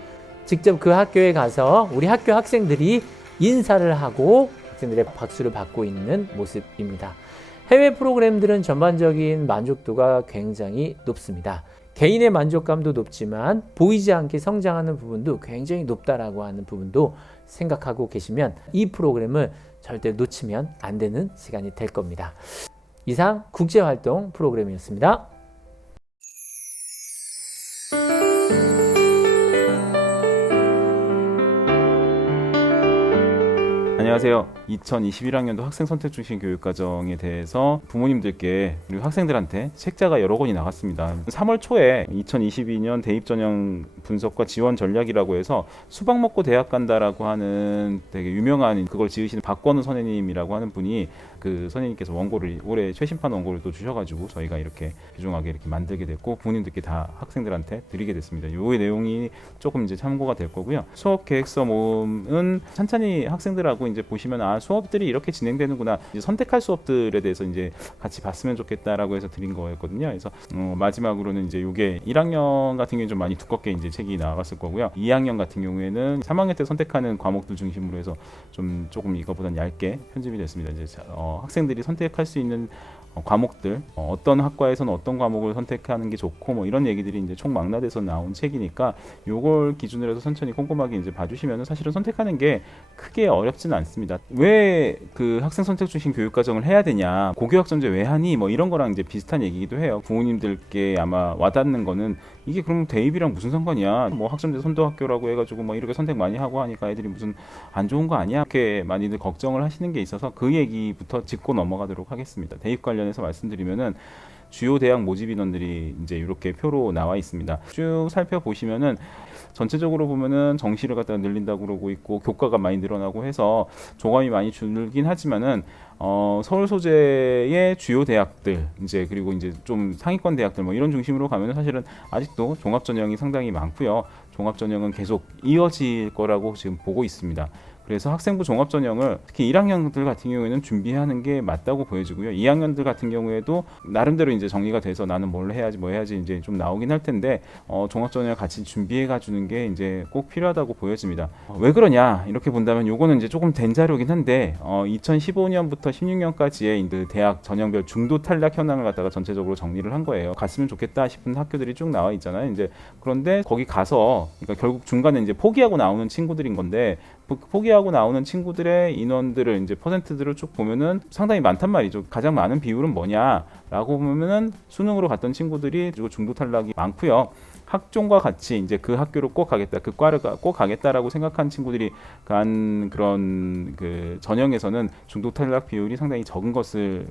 직접 그 학교에 가서 우리 학교 학생들이 인사를 하고 학생들의 박수를 받고 있는 모습입니다. 해외 프로그램들은 전반적인 만족도가 굉장히 높습니다. 개인의 만족감도 높지만 보이지 않게 성장하는 부분도 굉장히 높다라고 하는 부분도 생각하고 계시면 이 프로그램을 절대 놓치면 안 되는 시간이 될 겁니다. 이상 국제활동 프로그램이었습니다. 안녕하세요. 2021학년도 학생 선택 중심 교육과정에 대해서 부모님들께 그리고 학생들한테 책자가 여러 권이 나갔습니다. 3월 초에 2022년 대입 전형 분석과 지원 전략이라고 해서 수박 먹고 대학 간다라고 하는 되게 유명한 그걸 지으시는 박건우 선생님이라고 하는 분이 그 선생님께서 원고를 올해 최신판 원고를 또 주셔가지고 저희가 이렇게 귀중하게 이렇게 만들게 됐고 부모님들께 다 학생들한테 드리게 됐습니다. 요의 내용이 조금 이제 참고가 될 거고요. 수업 계획서 모음은 천천히 학생들하고 이제 보시면 수업들이 이렇게 진행되는구나. 이제 선택할 수업들에 대해서 이제 같이 봤으면 좋겠다라고 해서 드린 거였거든요. 그래서 마지막으로는 이제 요게 1학년 같은 경우는 좀 많이 두껍게 이제 책이 나갔을 거고요. 2학년 같은 경우에는 3학년 때 선택하는 과목들 중심으로 해서 조금 이거보다는 얇게 편집이 됐습니다. 이제 학생들이 선택할 수 있는 과목들, 어떤 학과에서는 어떤 과목을 선택하는 게 좋고 뭐 이런 얘기들이 이제 총망라돼서 나온 책이니까 요걸 기준으로 해서 천천히 꼼꼼하게 이제 봐주시면 사실은 선택하는 게 크게 어렵지는 않습니다. 왜 그 학생 선택 중심 교육 과정을 해야 되냐, 고교학점제 왜 하니, 뭐 이런 거랑 이제 비슷한 얘기기도 해요. 부모님들께 아마 와닿는 거는 이게 그럼 대입이랑 무슨 상관이야? 뭐 학점제 선도학교라고 해가지고 뭐 이렇게 선택 많이 하고 하니까 애들이 무슨 안 좋은 거 아니야? 이렇게 많이들 걱정을 하시는 게 있어서 그 얘기부터 짚고 넘어가도록 하겠습니다. 대입 관련해서 말씀드리면은 주요 대학 모집 인원들이 이제 이렇게 표로 나와 있습니다. 쭉 살펴보시면은 전체적으로 보면은 정시를 갖다가 늘린다고 그러고 있고 교과가 많이 늘어나고 해서 조감이 많이 줄긴 하지만은 서울 소재의 주요 대학들 이제 그리고 이제 좀 상위권 대학들 뭐 이런 중심으로 가면은 사실은 아직도 종합 전형이 상당히 많고요. 종합 전형은 계속 이어질 거라고 지금 보고 있습니다. 그래서 학생부 종합전형을 특히 1학년들 같은 경우에는 준비하는 게 맞다고 보여지고요. 2학년들 같은 경우에도 나름대로 이제 정리가 돼서 나는 뭘 해야지 뭐 해야지 이제 좀 나오긴 할 텐데 종합전형을 같이 준비해 가주는 게 이제 꼭 필요하다고 보여집니다. 왜 그러냐 이렇게 본다면 요거는 이제 조금 된 자료긴 한데 2015년부터 16년까지의 이제 대학 전형별 중도 탈락 현황을 갖다가 전체적으로 정리를 한 거예요. 갔으면 좋겠다 싶은 학교들이 쭉 나와 있잖아요. 이제 그런데 거기 가서 그러니까 결국 중간에 이제 포기하고 나오는 친구들인 건데 포기하고 나오는 친구들의 인원들을 이제 퍼센트들을 쭉 보면은 상당히 많단 말이죠. 가장 많은 비율은 뭐냐라고 보면은 수능으로 갔던 친구들이 그리고 중도 탈락이 많고요. 학종과 같이 이제 그 학교를 꼭 가겠다, 그 과를 꼭 가겠다라고 생각한 친구들이 간 그런 그 전형에서는 중도 탈락 비율이 상당히 적은 것을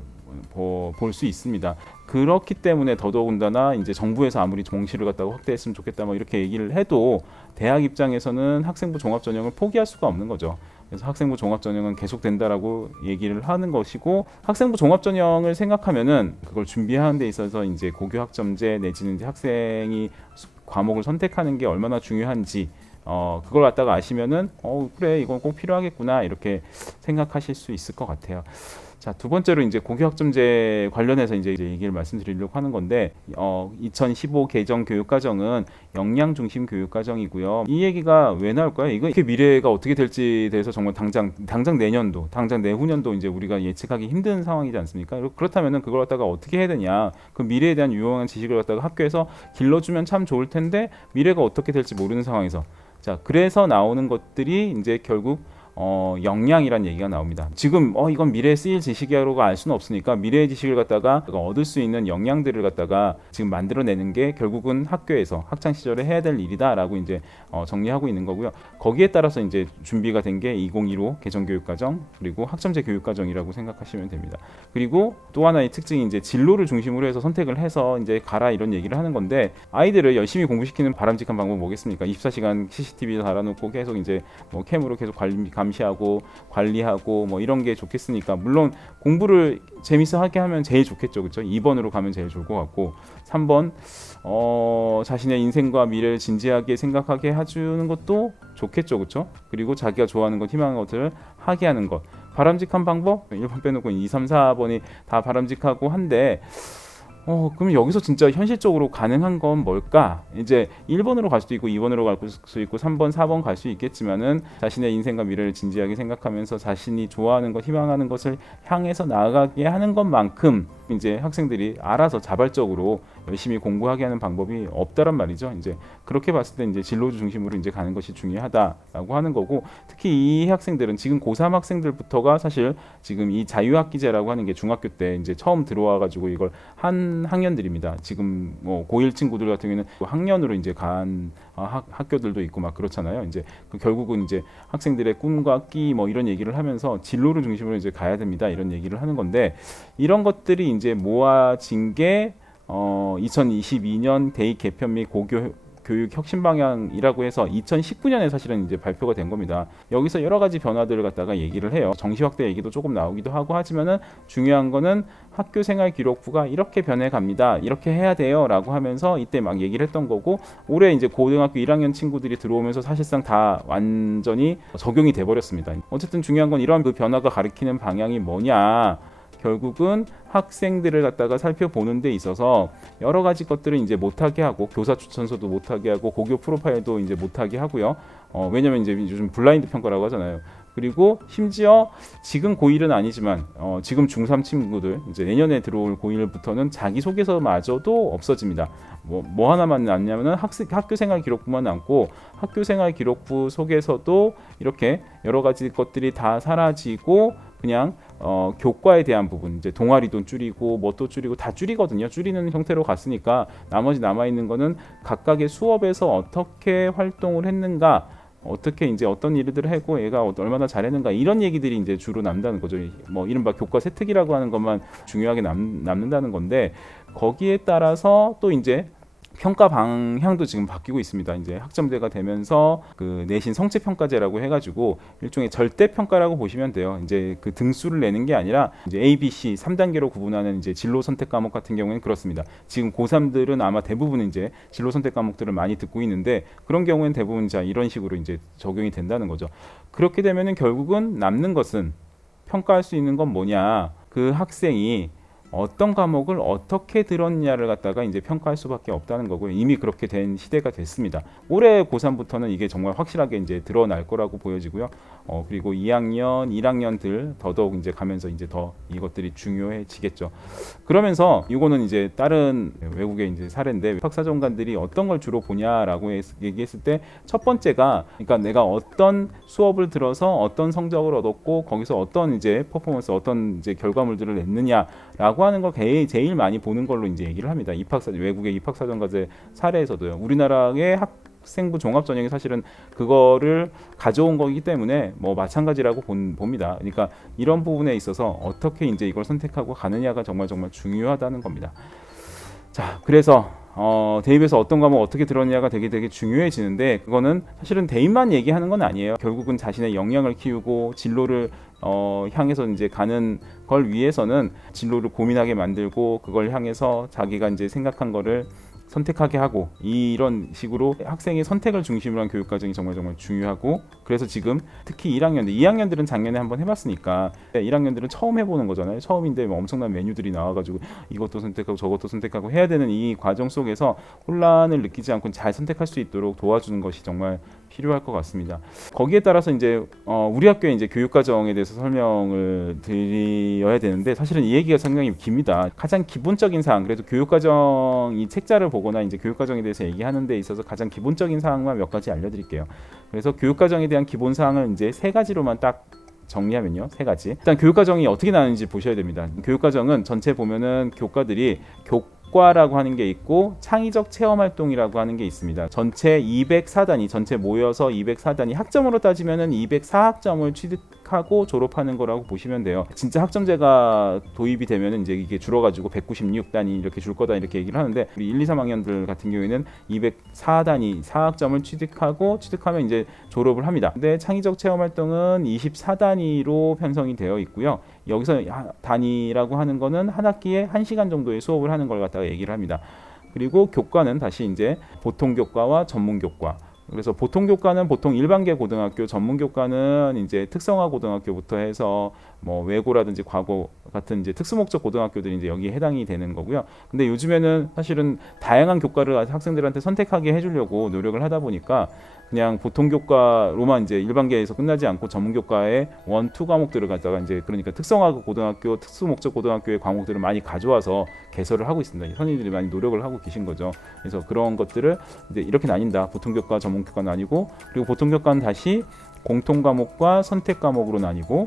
볼 수 있습니다. 그렇기 때문에 더더군다나 이제 정부에서 아무리 정시를 갖다가 확대했으면 좋겠다 뭐 이렇게 얘기를 해도 대학 입장에서는 학생부 종합전형을 포기할 수가 없는 거죠. 그래서 학생부 종합전형은 계속된다라고 얘기를 하는 것이고 학생부 종합전형을 생각하면은 그걸 준비하는 데 있어서 이제 고교학점제 내지는 이제 학생이 과목을 선택하는 게 얼마나 중요한지 그걸 갖다가 아시면은 그래 이건 꼭 필요하겠구나 이렇게 생각하실 수 있을 것 같아요. 자, 두 번째로 이제 고교학점제 관련해서 이제 얘기를 말씀드리려고 하는 건데 2015 개정 교육과정은 역량 중심 교육과정이고요. 이 얘기가 왜 나올까요? 이게 미래가 어떻게 될지에 대해서 정말 당장 내년도, 당장 내후년도 이제 우리가 예측하기 힘든 상황이지 않습니까? 그렇다면은 그걸 갖다가 어떻게 해야 되냐? 그 미래에 대한 유용한 지식을 갖다가 학교에서 길러주면 참 좋을 텐데 미래가 어떻게 될지 모르는 상황에서 자, 그래서 나오는 것들이 이제 결국 역량이란 얘기가 나옵니다. 지금 이건 미래에 쓰일 지식이라고 알 수는 없으니까 미래의 지식을 갖다가 얻을 수 있는 역량들을 갖다가 지금 만들어내는 게 결국은 학교에서 학창 시절에 해야 될 일이다라고 이제 정리하고 있는 거고요. 거기에 따라서 이제 준비가 된 게 2015 개정교육과정 그리고 학점제 교육과정이라고 생각하시면 됩니다. 그리고 또 하나의 특징이 이제 진로를 중심으로 해서 선택을 해서 이제 가라 이런 얘기를 하는 건데 아이들을 열심히 공부시키는 바람직한 방법은 뭐겠습니까? 24시간 CCTV 달아놓고 계속 이제 뭐 캠으로 계속 감시하고 관리하고 뭐 이런 게 좋겠으니까 물론 공부를 재밌어 하게 하면 제일 좋겠죠. 그렇죠? 2번으로 가면 제일 좋을 것 같고 3번 자신의 인생과 미래를 진지하게 생각하게 해주는 것도 좋겠죠. 그렇죠? 그리고 자기가 좋아하는 것, 희망하는 것들을 하게 하는 것. 바람직한 방법? 1번 빼놓고 2, 3, 4번이 다 바람직하고 한데 그럼 여기서 진짜 현실적으로 가능한 건 뭘까? 이제 1번으로 갈 수도 있고 2번으로 갈 수 있고 3번, 4번 갈 수 있겠지만은 자신의 인생과 미래를 진지하게 생각하면서 자신이 좋아하는 것, 희망하는 것을 향해서 나아가게 하는 것만큼 이제 학생들이 알아서 자발적으로 열심히 공부하게 하는 방법이 없다란 말이죠. 이제 그렇게 봤을 때 이제 진로주 중심으로 이제 가는 것이 중요하다라고 하는 거고, 특히 이 학생들은 지금 고3 학생들부터가 사실 지금 이 자유학기제라고 하는 게 중학교 때 이제 처음 들어와 가지고 이걸 한 학년들입니다. 지금 뭐 고1 친구들 같은 경우에는 학년으로 이제 간 학교들도 있고 막 그렇잖아요. 이제 결국은 이제 학생들의 꿈과 끼 뭐 이런 얘기를 하면서 진로를 중심으로 이제 가야 됩니다. 이런 얘기를 하는 건데, 이런 것들이 이제 모아진 게 2022년 대입 개편 및 교육 혁신 방향이라고 해서 2019년에 사실은 이제 발표가 된 겁니다. 여기서 여러 가지 변화들을 갖다가 얘기를 해요. 정시 확대 얘기도 조금 나오기도 하고 하지만은 중요한 거는 학교 생활 기록부가 이렇게 변해 갑니다. 이렇게 해야 돼요라고 하면서 이때 막 얘기를 했던 거고, 올해 이제 고등학교 1학년 친구들이 들어오면서 사실상 다 완전히 적용이 돼 버렸습니다. 어쨌든 중요한 건 이러한 그 변화가 가리키는 방향이 뭐냐, 결국은 학생들을 갖다가 살펴보는 데 있어서 여러 가지 것들을 이제 못하게 하고, 교사 추천서도 못하게 하고, 고교 프로파일도 이제 못하게 하고요. 왜냐면 이제 요즘 블라인드 평가라고 하잖아요. 그리고 심지어 지금 고1은 아니지만 지금 중3 친구들 이제 내년에 들어올 고1부터는 자기소개서마저도 없어집니다. 뭐 하나만 남냐면은 학교생활 기록부만 남고, 학교생활 기록부 속에서도 이렇게 여러 가지 것들이 다 사라지고 그냥 교과에 대한 부분, 이제 동아리도 줄이고 뭣도 줄이고 다 줄이거든요. 줄이는 형태로 갔으니까 나머지 남아있는 거는 각각의 수업에서 어떻게 활동을 했는가, 어떻게 이제 어떤 일들을 하고 얘가 얼마나 잘했는가, 이런 얘기들이 이제 주로 남는다는 거죠. 뭐 이른바 교과 세특이라고 하는 것만 중요하게 남는다는 건데, 거기에 따라서 또 이제 평가 방향도 지금 바뀌고 있습니다. 이제 학점제가 되면서 그 내신 성취 평가제라고 해가지고 일종의 절대 평가라고 보시면 돼요. 이제 그 등수를 내는 게 아니라 이제 A, B, C 3단계로 구분하는 이제 진로 선택 과목 같은 경우에는 그렇습니다. 지금 고3들은 아마 대부분 이제 진로 선택 과목들을 많이 듣고 있는데, 그런 경우에는 대부분 자 이런 식으로 이제 적용이 된다는 거죠. 그렇게 되면은 결국은 남는 것은, 평가할 수 있는 건 뭐냐, 그 학생이 어떤 과목을 어떻게 들었냐를 갖다가 이제 평가할 수밖에 없다는 거고요. 이미 그렇게 된 시대가 됐습니다. 올해 고3부터는 이게 정말 확실하게 이제 드러날 거라고 보여지고요. 그리고 2학년, 1학년들 더더욱 이제 가면서 이제 더 이것들이 중요해지겠죠. 그러면서 이거는 이제 다른 외국의 이제 사례인데, 박사전관들이 어떤 걸 주로 보냐라고 얘기했을 때 첫 번째가, 그러니까 내가 어떤 수업을 들어서 어떤 성적을 얻었고 거기서 어떤 이제 퍼포먼스, 어떤 이제 결과물들을 냈느냐라고 하는 걸 제일 많이 보는 걸로 이제 얘기를 합니다. 외국의 입학사전과제 사례에서도요. 우리나라의 학생부 종합전형이 사실은 그거를 가져온 거기 때문에 뭐 마찬가지라고 봅니다. 그러니까 이런 부분에 있어서 어떻게 이제 이걸 선택하고 가느냐가 정말 중요하다는 겁니다. 자, 그래서 대입에서 어떤 과목 어떻게 들었냐가 되게 중요해지는데, 그거는 사실은 대입만 얘기하는 건 아니에요. 결국은 자신의 역량을 키우고 진로를 향해서 이제 가는 걸 위해서는 진로를 고민하게 만들고, 그걸 향해서 자기가 이제 생각한 거를 선택하게 하고, 이런 식으로 학생의 선택을 중심으로 한 교육 과정이 정말 중요하고, 그래서 지금 특히 1학년들, 2학년들은 작년에 한번 해봤으니까 1학년들은 처음 해보는 거잖아요. 처음인데 뭐 엄청난 메뉴들이 나와가지고 이것도 선택하고 저것도 선택하고 해야 되는 이 과정 속에서 혼란을 느끼지 않고 잘 선택할 수 있도록 도와주는 것이 정말 필요할 것 같습니다. 거기에 따라서 이제 우리 학교의 이제 교육 과정에 대해서 설명을 드려야 되는데, 사실은 이 얘기가 상당히 깁니다. 가장 기본적인 사항, 그래도 교육 과정 이 책자를 보거나 이제 교육 과정에 대해서 얘기하는 데 있어서 가장 기본적인 사항만 몇 가지 알려드릴게요. 그래서 교육 과정에 대한 기본 사항을 이제 3가지로만 딱 정리하면요, 3가지. 일단 교육 과정이 어떻게 나는지 보셔야 됩니다. 교육 과정은 전체 보면은 교과들이 교과라고 하는 게 있고 창의적 체험 활동이라고 하는 게 있습니다. 전체 204단위, 전체 모여서 204단위, 학점으로 따지면은 204학점을 취득하고 졸업하는 거라고 보시면 돼요. 진짜 학점제가 도입이 되면은 이제 이게 줄어가지고 196단위 이렇게 줄 거다 이렇게 얘기를 하는데, 우리 1, 2, 3학년들 같은 경우에는 204단위 4학점을 취득하면 이제 졸업을 합니다. 근데 창의적 체험 활동은 24단위로 편성이 되어 있고요. 여기서 단위라고 하는 거는 한 학기에 1시간 정도의 수업을 하는 걸 갖다가 얘기를 합니다. 그리고 교과는 다시 이제 보통 교과와 전문 교과. 그래서 보통 교과는 보통 일반계 고등학교, 전문 교과는 이제 특성화 고등학교부터 해서 뭐 외고라든지 과고 같은 이제 특수목적 고등학교들이 이제 여기에 해당이 되는 거고요. 근데 요즘에는 사실은 다양한 교과를 학생들한테 선택하게 해주려고 노력을 하다 보니까 그냥 보통 교과로만 이제 일반계에서 끝나지 않고 전문 교과의 1, 2 과목들을 갖다가 이제 그러니까 특성화고 고등학교, 특수목적 고등학교의 과목들을 많이 가져와서 개설을 하고 있습니다. 선생님들이 많이 노력을 하고 계신 거죠. 그래서 그런 것들을 이제 이렇게 나뉜다. 보통 교과, 전문 교과 나뉘고, 그리고 보통 교과는 다시 공통 과목과 선택 과목으로 나뉘고,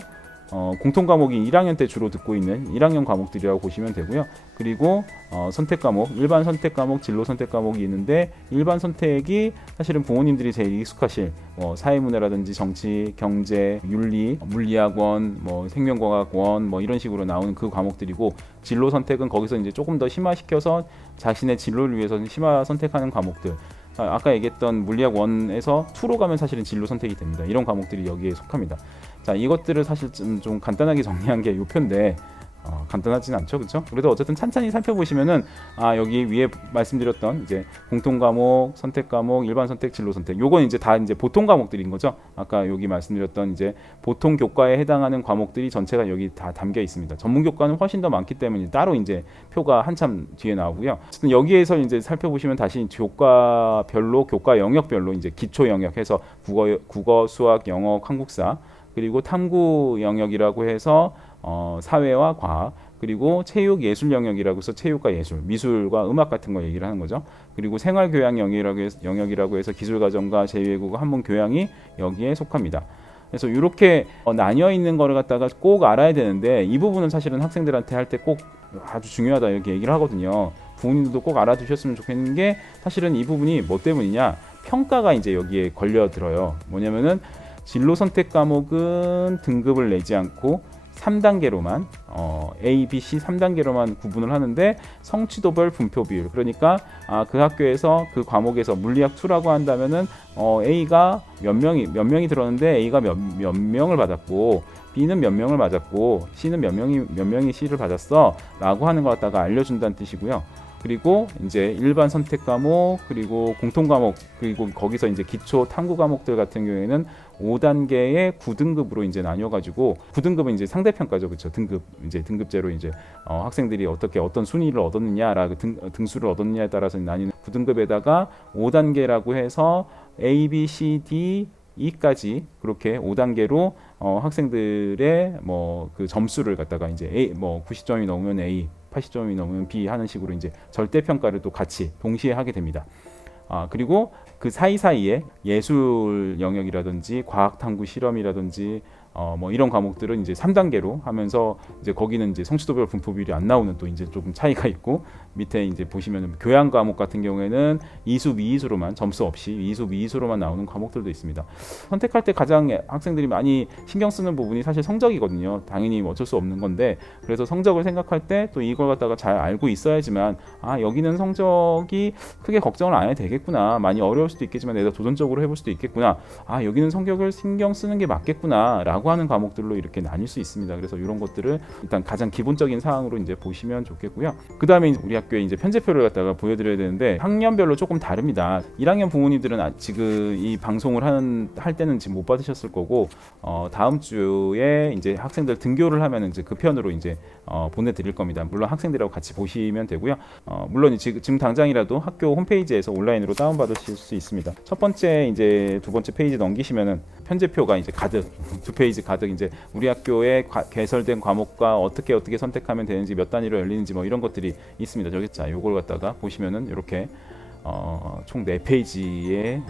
공통 과목이 1학년 때 주로 듣고 있는 1학년 과목들이라고 보시면 되고요. 그리고 선택 과목, 일반 선택 과목, 진로 선택 과목이 있는데, 일반 선택이 사실은 부모님들이 제일 익숙하실 사회문화라든지 정치, 경제, 윤리, 물리학원, 생명과학원 이런 식으로 나오는 그 과목들이고, 진로 선택은 거기서 이제 조금 더 심화시켜서 자신의 진로를 위해서 심화 선택하는 과목들. 아까 얘기했던 물리학 1에서 2로 가면 사실은 진로 선택이 됩니다. 이런 과목들이 여기에 속합니다. 자, 이것들을 사실 좀 간단하게 정리한 게 이 표인데, 간단하진 않죠, 그렇죠? 그래도 어쨌든 찬찬히 살펴보시면은 여기 위에 말씀드렸던 이제 공통 과목, 선택 과목, 일반 선택, 진로 선택, 요건 이제 다 이제 보통 과목들인 거죠. 아까 여기 말씀드렸던 이제 보통 교과에 해당하는 과목들이 전체가 여기 다 담겨 있습니다. 전문 교과는 훨씬 더 많기 때문에 따로 이제 표가 한참 뒤에 나오고요. 어쨌든 여기에서 이제 살펴보시면 다시 교과별로, 교과 영역별로 이제 기초 영역해서 국어, 수학, 영어, 한국사, 그리고 탐구 영역이라고 해서 사회와 과학, 그리고 체육 예술 영역이라고 해서 체육과 예술, 미술과 음악 같은 거 얘기를 하는 거죠. 그리고 생활교양 영역이라고 해서 기술과정과 제2외국어 한문 교양이 여기에 속합니다. 그래서 이렇게 나뉘어 있는 거를 갖다가 꼭 알아야 되는데, 이 부분은 사실은 학생들한테 할 때 꼭 아주 중요하다 이렇게 얘기를 하거든요. 부모님들도 꼭 알아두셨으면 좋겠는 게, 사실은 이 부분이 뭐 때문이냐, 평가가 이제 여기에 걸려들어요. 뭐냐면은 진로 선택 과목은 등급을 내지 않고 3단계로만 A, B, C 3단계로만 구분을 하는데, 성취도별 분표 비율, 그러니까 그 학교에서 그 과목에서 물리학 2라고 한다면은 A가 몇 명이 들었는데 A가 몇 명을 받았고, B는 몇 명을 받았고, C는 몇 명이 C를 받았어 라고 하는 것 갖다가 알려준다는 뜻이고요. 그리고 이제 일반 선택 과목, 그리고 공통 과목, 그리고 거기서 이제 기초 탐구 과목들 같은 경우에는 5단계의 9등급으로 이제 나뉘어가지고, 9등급은 이제 상대평가죠, 그렇죠? 등급제로 이제 학생들이 어떤 순위를 얻었느냐라고 등수를 얻었느냐에 따라서 나뉘는 9등급에다가 5단계라고 해서 A, B, C, D, E까지 그렇게 5단계로 학생들의 그 점수를 갖다가 이제 A 90점이 넘으면 A, 80점이 넘으면 B 하는 식으로 이제 절대 평가를 또 같이 동시에 하게 됩니다. 그리고 그 사이사이에 예술 영역이라든지 과학 탐구 실험이라든지 이런 과목들은 이제 3단계로 하면서, 이제 거기는 이제 성취도별 분포 비율이 안 나오는 또 이제 조금 차이가 있고, 밑에 이제 보시면 교양 과목 같은 경우에는 2수, 2이수로만, 점수 없이 2수, 2이수로만 나오는 과목들도 있습니다. 선택할 때 가장 학생들이 많이 신경 쓰는 부분이 사실 성적이거든요. 당연히 어쩔 수 없는 건데, 그래서 성적을 생각할 때 또 이걸 갖다가 잘 알고 있어야지만, 여기는 성적이 크게 걱정을 안 해도 되겠구나, 많이 어려울 수도 있겠지만 내가 도전적으로 해볼 수도 있겠구나, 여기는 성적을 신경 쓰는 게 맞겠구나 라고 하는 과목들로 이렇게 나뉠 수 있습니다. 그래서 이런 것들을 일단 가장 기본적인 사항으로 이제 보시면 좋겠고요. 그 다음에 우리 학교에 이제 편제표를 갖다가 보여드려야 되는데, 학년별로 조금 다릅니다. 1학년 부모님들은 지금 이 방송을 할 때는 지금 못 받으셨을 거고, 다음 주에 이제 학생들 등교를 하면 이제 그 편으로 이제 보내드릴 겁니다. 물론 학생들하고 같이 보시면 되고요. 물론 지금 당장이라도 학교 홈페이지에서 온라인으로 다운받으실 수 있습니다. 첫 번째 이제 두 번째 페이지 넘기시면은 편제표가 이제 가득, 2페이지 가득 이제 우리 학교에 개설된 과목과 어떻게 선택하면 되는지, 몇 단위로 열리는지 이런 것들이 있습니다. 저기 요걸 갖다가 보시면은 이렇게 총 4페이지에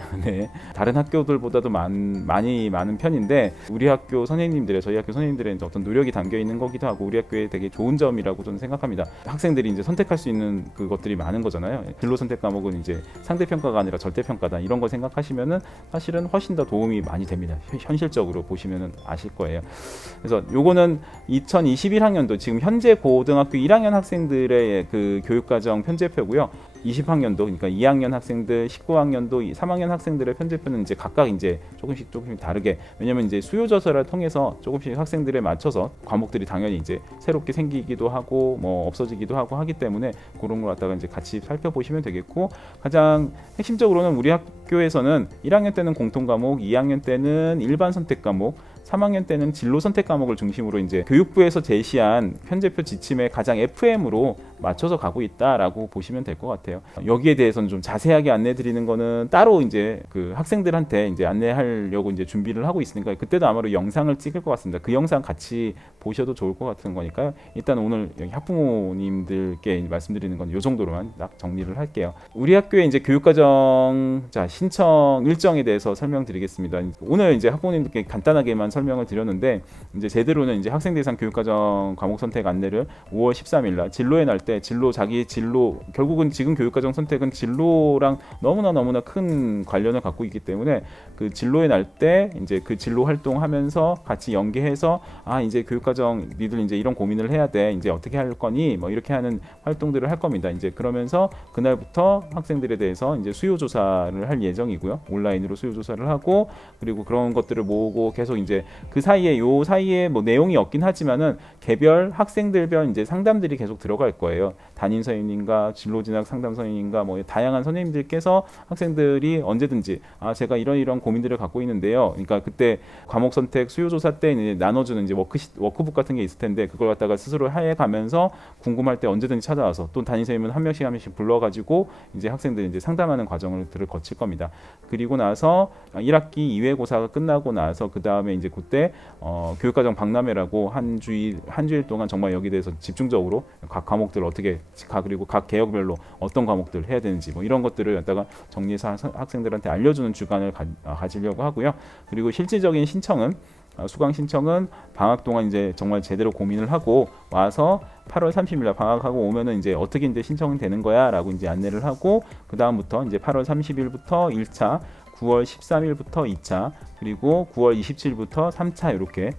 다른 학교들보다도 많은 편인데, 우리 학교 선생님들의, 저희 학교 선생님들의 어떤 노력이 담겨 있는 거기도 하고, 우리 학교의 되게 좋은 점이라고 저는 생각합니다. 학생들이 이제 선택할 수 있는 그것들이 많은 거잖아요. 진로 선택 과목은 이제 상대평가가 아니라 절대평가다, 이런 거 생각하시면은 사실은 훨씬 더 도움이 많이 됩니다. 현실적으로 보시면은 아실 거예요. 그래서 요거는 2021학년도 지금 현재 고등학교 1학년 학생들의 그 교육과정 편제표고요. 20학년도, 그러니까 2학년 학생들, 19학년도, 3학년 학생들의 편제표는 이제 각각 이제 조금씩 다르게, 왜냐면 이제 수요 조사를 통해서 조금씩 학생들에 맞춰서 과목들이 당연히 이제 새롭게 생기기도 하고 없어지기도 하고 하기 때문에, 그런 걸 갖다가 이제 같이 살펴보시면 되겠고, 가장 핵심적으로는 우리 학교에서는 1학년 때는 공통 과목, 2학년 때는 일반 선택 과목, 3학년 때는 진로 선택 과목을 중심으로 이제 교육부에서 제시한 편제표 지침에 가장 FM으로 맞춰서 가고 있다라고 보시면 될 것 같아요. 여기에 대해서는 좀 자세하게 안내 드리는 거는 따로 이제 그 학생들한테 이제 안내하려고 이제 준비를 하고 있으니까 그때도 아마도 영상을 찍을 것 같습니다. 그 영상 같이 보셔도 좋을 것 같은 거니까요. 일단 오늘 여기 학부모님들께 말씀드리는 건 이 정도로만 딱 정리를 할게요. 우리 학교의 이제 교육과정 신청 일정에 대해서 설명드리겠습니다. 오늘 이제 학부모님들께 간단하게만 설명을 드렸는데 이제 제대로는 이제 학생 대상 교육과정 과목 선택 안내를 5월 13일 날 진로에 날 때 자기 진로 결국은 지금 교육과정 선택은 진로랑 너무나 큰 관련을 갖고 있기 때문에 그 진로에 날 때 이제 그 진로 활동하면서 같이 연계해서 이제 교육과정 니들 이제 이런 고민을 해야 돼 이제 어떻게 할 거니 뭐 이렇게 하는 활동들을 할 겁니다. 이제 그러면서 그날부터 학생들에 대해서 이제 수요 조사를 할 예정이고요. 온라인으로 수요 조사를 하고 그리고 그런 것들을 모으고 계속 이제 그 사이에 뭐 내용이 없긴 하지만은 개별 학생들별 이제 상담들이 계속 들어갈 거예요. 담임 선생님과 진로 진학 상담 선생님과 뭐 다양한 선생님들께서 학생들이 언제든지 제가 이런 고민들을 갖고 있는데요. 그러니까 그때 과목 선택 수요 조사 때 이제 나눠주는 이제 워크북 같은 게 있을 텐데 그걸 갖다가 스스로 해가면서 궁금할 때 언제든지 찾아와서 또 담임 선생님은 한 명씩 불러가지고 이제 학생들이 이제 상담하는 과정을 거칠 겁니다. 그리고 나서 1학기 2회고사가 끝나고 나서 그 다음에 이제 그때 교육과정 박람회라고 한 주일 동안 정말 여기 대해서 집중적으로 각 과목들 어떻게 그리고 각 개혁별로 어떤 과목들 해야 되는지 뭐 이런 것들을 갖다가 정리해서 학생들한테 알려주는 주간을 가지려고 하고요. 그리고 실질적인 신청은 수강 신청은 방학 동안 이제 정말 제대로 고민을 하고 와서 8월 30일 날 방학하고 오면은 이제 어떻게 이제 신청이 되는 거야라고 이제 안내를 하고 그 다음부터 이제 8월 30일부터 1차 9월 13일부터 2차 그리고 9월 27일부터 3차 이렇게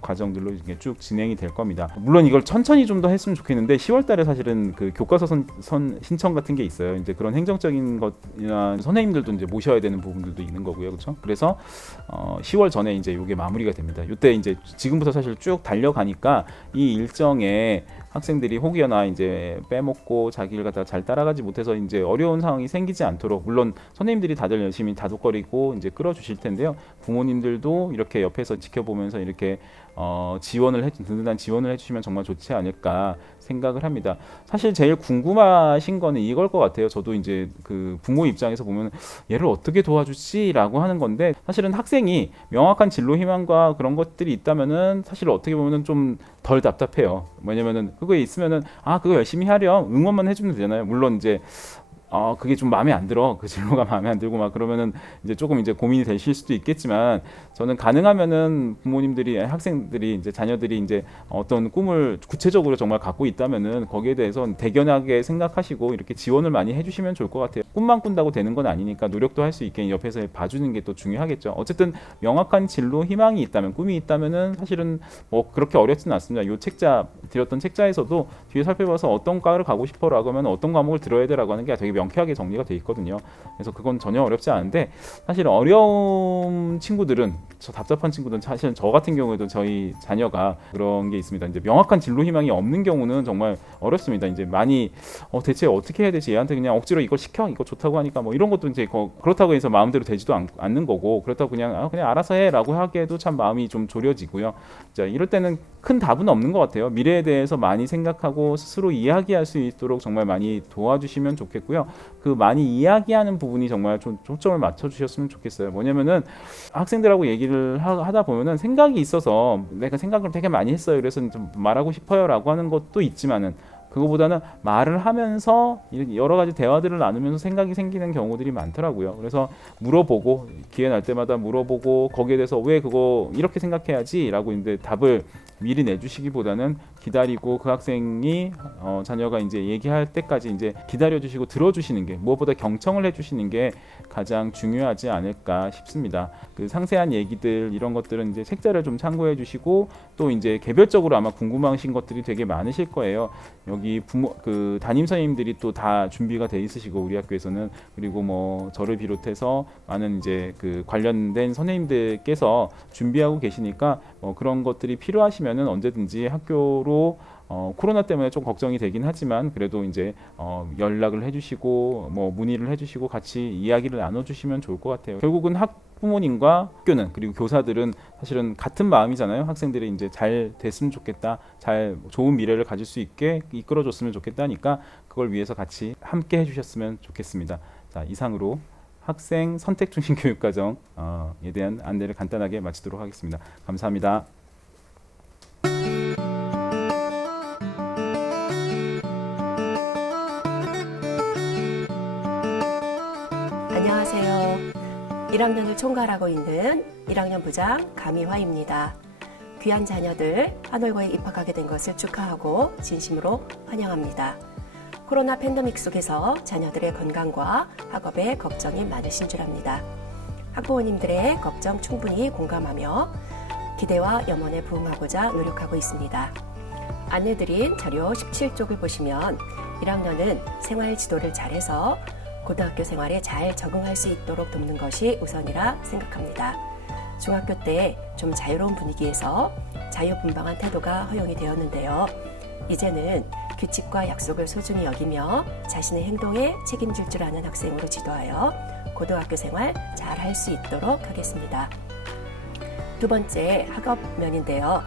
과정들로 이게 쭉 진행이 될 겁니다. 물론 이걸 천천히 좀 더 했으면 좋겠는데 10월 달에 사실은 그 교과서 신청 같은 게 있어요. 이제 그런 행정적인 것이나 선생님들도 이제 모셔야 되는 부분들도 있는 거고요. 그렇죠? 그래서 10월 전에 이제 이게 마무리가 됩니다. 이때 이제 지금부터 사실 쭉 달려가니까 이 일정에 학생들이 혹여나 이제 빼먹고 자기를 갖다 잘 따라가지 못해서 이제 어려운 상황이 생기지 않도록 물론 선생님들이 다들 열심히 다독거리고 이제 끌어주실 텐데요. 부모님들도 이렇게 옆에서 지켜보면서 이렇게 든든한 지원을 해주시면 정말 좋지 않을까 생각을 합니다. 사실 제일 궁금하신 거는 이걸 것 같아요. 저도 이제 그 부모 입장에서 보면 얘를 어떻게 도와주지라고 하는 건데 사실은 학생이 명확한 진로 희망과 그런 것들이 있다면은 사실 어떻게 보면은 좀 덜 답답해요. 뭐냐면은 그거에 있으면은 그거 열심히 하렴 응원만 해주면 되잖아요. 물론 이제 그게 좀 마음에 안 들어. 그 진로가 마음에 안 들고 막 그러면은 이제 조금 이제 고민이 되실 수도 있겠지만 저는 가능하면은 부모님들이 학생들이 이제 자녀들이 이제 어떤 꿈을 구체적으로 정말 갖고 있다면은 거기에 대해서 대견하게 생각하시고 이렇게 지원을 많이 해주시면 좋을 것 같아요. 꿈만 꾼다고 되는 건 아니니까 노력도 할 수 있게 옆에서 봐주는 게 또 중요하겠죠. 어쨌든 명확한 진로 희망이 있다면 꿈이 있다면은 사실은 뭐 그렇게 어렵지는 않습니다. 요 책자 드렸던 책자에서도 뒤에 살펴봐서 어떤 과를 가고 싶어라고 하면 어떤 과목을 들어야 돼라고 하는 게 되게 명쾌하게 정리가 돼 있거든요. 그래서 그건 전혀 어렵지 않은데 사실 어려운 친구들은 답답한 친구들은 사실은 저 같은 경우에도 저희 자녀가 그런 게 있습니다. 이제 명확한 진로 희망이 없는 경우는 정말 어렵습니다. 이제 많이 대체 어떻게 해야 되지? 얘한테 그냥 억지로 이걸 시켜 이거 좋다고 하니까 뭐 이런 것도 이제 그렇다고 해서 마음대로 되지도 않는 거고 그렇다고 그냥 알아서 해라고 하기에도 참 마음이 좀 졸여지고요. 자 이럴 때는 큰 답은 없는 것 같아요. 미래에 대해서 많이 생각하고 스스로 이야기할 수 있도록 정말 많이 도와주시면 좋겠고요. 그 많이 이야기하는 부분이 정말 좀 초점을 맞춰주셨으면 좋겠어요. 뭐냐면은 학생들하고 얘기를 하다 보면은 생각이 있어서 내가 생각을 되게 많이 했어요. 그래서 좀 말하고 싶어요라고 하는 것도 있지만은 그거보다는 말을 하면서 여러 가지 대화들을 나누면서 생각이 생기는 경우들이 많더라고요. 그래서 물어보고 기회 날 때마다 물어보고 거기에 대해서 왜 그거 이렇게 생각해야지라고 이제 답을 미리 내주시기보다는 기다리고 그 학생이 자녀가 이제 얘기할 때까지 이제 기다려주시고 들어주시는 게 무엇보다 경청을 해주시는 게 가장 중요하지 않을까 싶습니다. 그 상세한 얘기들 이런 것들은 이제 책자를 좀 참고해주시고 또 이제 개별적으로 아마 궁금하신 것들이 되게 많으실 거예요. 여기 그 담임 선생님들이 또 다 준비가 돼 있으시고 우리 학교에서는 그리고 뭐 저를 비롯해서 많은 이제 그 관련된 선생님들께서 준비하고 계시니까 그런 것들이 필요하시면은 언제든지 학교로 코로나 때문에 좀 걱정이 되긴 하지만 그래도 이제 연락을 해주시고 뭐 문의를 해주시고 같이 이야기를 나눠주시면 좋을 것 같아요. 결국은 부모님과 학교는 그리고 교사들은 사실은 같은 마음이잖아요. 학생들이 이제 잘 됐으면 좋겠다, 잘 좋은 미래를 가질 수 있게 이끌어줬으면 좋겠다니까 그걸 위해서 같이 함께 해주셨으면 좋겠습니다. 자, 이상으로 학생 선택 중심 교육과정에 대한 안내를 간단하게 마치도록 하겠습니다. 감사합니다. 안녕하세요. 1학년을 총괄하고 있는 1학년 부장 가미화입니다. 귀한 자녀들 한월고에 입학하게 된 것을 축하하고 진심으로 환영합니다. 코로나 팬데믹 속에서 자녀들의 건강과 학업에 걱정이 많으신 줄 압니다. 학부모님들의 걱정 충분히 공감하며 기대와 염원에 부응하고자 노력하고 있습니다. 안내드린 자료 17쪽을 보시면 1학년은 생활 지도를 잘해서 고등학교 생활에 잘 적응할 수 있도록 돕는 것이 우선이라 생각합니다. 중학교 때 좀 자유로운 분위기에서 자유분방한 태도가 허용이 되었는데요. 이제는 규칙과 약속을 소중히 여기며 자신의 행동에 책임질 줄 아는 학생으로 지도하여 고등학교 생활 잘 할 수 있도록 하겠습니다. 두 번째, 학업 면인데요.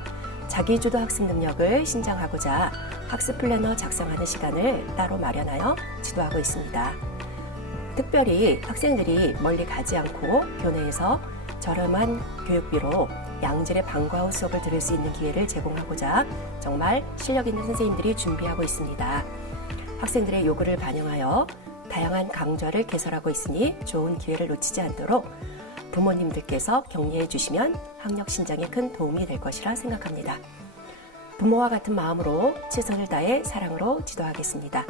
자기주도 학습 능력을 신장하고자 학습 플래너 작성하는 시간을 따로 마련하여 지도하고 있습니다. 특별히 학생들이 멀리 가지 않고 교내에서 저렴한 교육비로 양질의 방과 후 수업을 들을 수 있는 기회를 제공하고자 정말 실력 있는 선생님들이 준비하고 있습니다. 학생들의 요구를 반영하여 다양한 강좌를 개설하고 있으니 좋은 기회를 놓치지 않도록 부모님들께서 격려해 주시면 학력 신장에 큰 도움이 될 것이라 생각합니다. 부모와 같은 마음으로 최선을 다해 사랑으로 지도하겠습니다.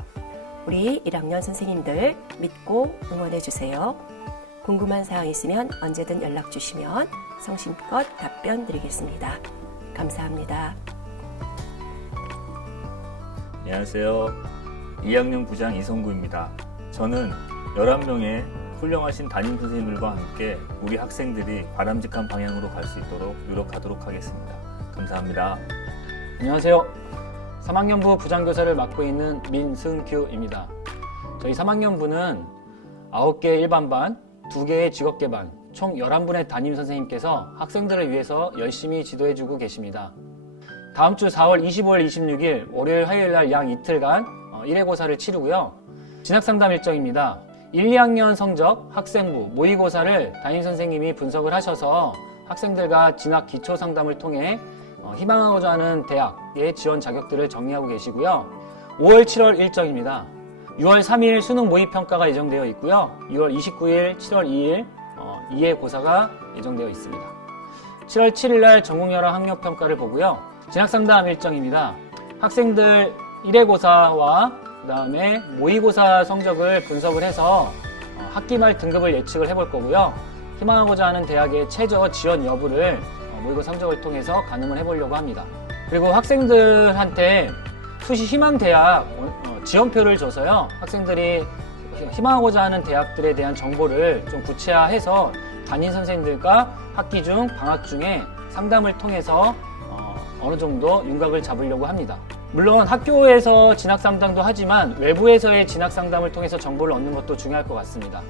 우리 1학년 선생님들 믿고 응원해 주세요. 궁금한 사항 있으면 언제든 연락 주시면 성심껏 답변 드리겠습니다. 감사합니다. 안녕하세요. 2학년 부장 이성구입니다. 저는 11명의 훌륭하신 담임 선생님들과 함께 우리 학생들이 바람직한 방향으로 갈 수 있도록 노력하도록 하겠습니다. 감사합니다. 안녕하세요. 3학년부 부장교사를 맡고 있는 민승규입니다. 저희 3학년부는 9개 일반반, 2개의 직업개반, 총 11분의 담임 선생님께서 학생들을 위해서 열심히 지도해주고 계십니다. 다음 주 4월 25일, 26일 월요일, 화요일 날 약 이틀간 1회고사를 치르고요. 진학상담 일정입니다. 1, 2학년 성적, 학생부, 모의고사를 담임 선생님이 분석을 하셔서 학생들과 진학 기초상담을 통해 희망하고자 하는 대학의 지원 자격들을 정리하고 계시고요. 5월, 7월 일정입니다. 6월 3일 수능 모의평가가 예정되어 있고요. 6월 29일, 7월 2일 2회 고사가 예정되어 있습니다. 7월 7일 날 전국여러 학력평가를 보고요. 진학상담 일정입니다. 학생들 1회 고사와 그 다음에 모의고사 성적을 분석을 해서 학기 말 등급을 예측을 해볼 거고요. 희망하고자 하는 대학의 최저 지원 여부를 모의고사 성적을 통해서 가늠을 해보려고 합니다. 그리고 학생들한테 수시 희망대학 지원표를 줘서요. 학생들이 희망하고자 하는 대학들에 대한 정보를 좀 구체화해서 담임 선생님들과 학기 중 방학 중에 상담을 통해서 어느 정도 윤곽을 잡으려고 합니다. 물론 학교에서 진학상담도 하지만 외부에서의 진학상담을 통해서 정보를 얻는 것도 중요할 것 같습니다.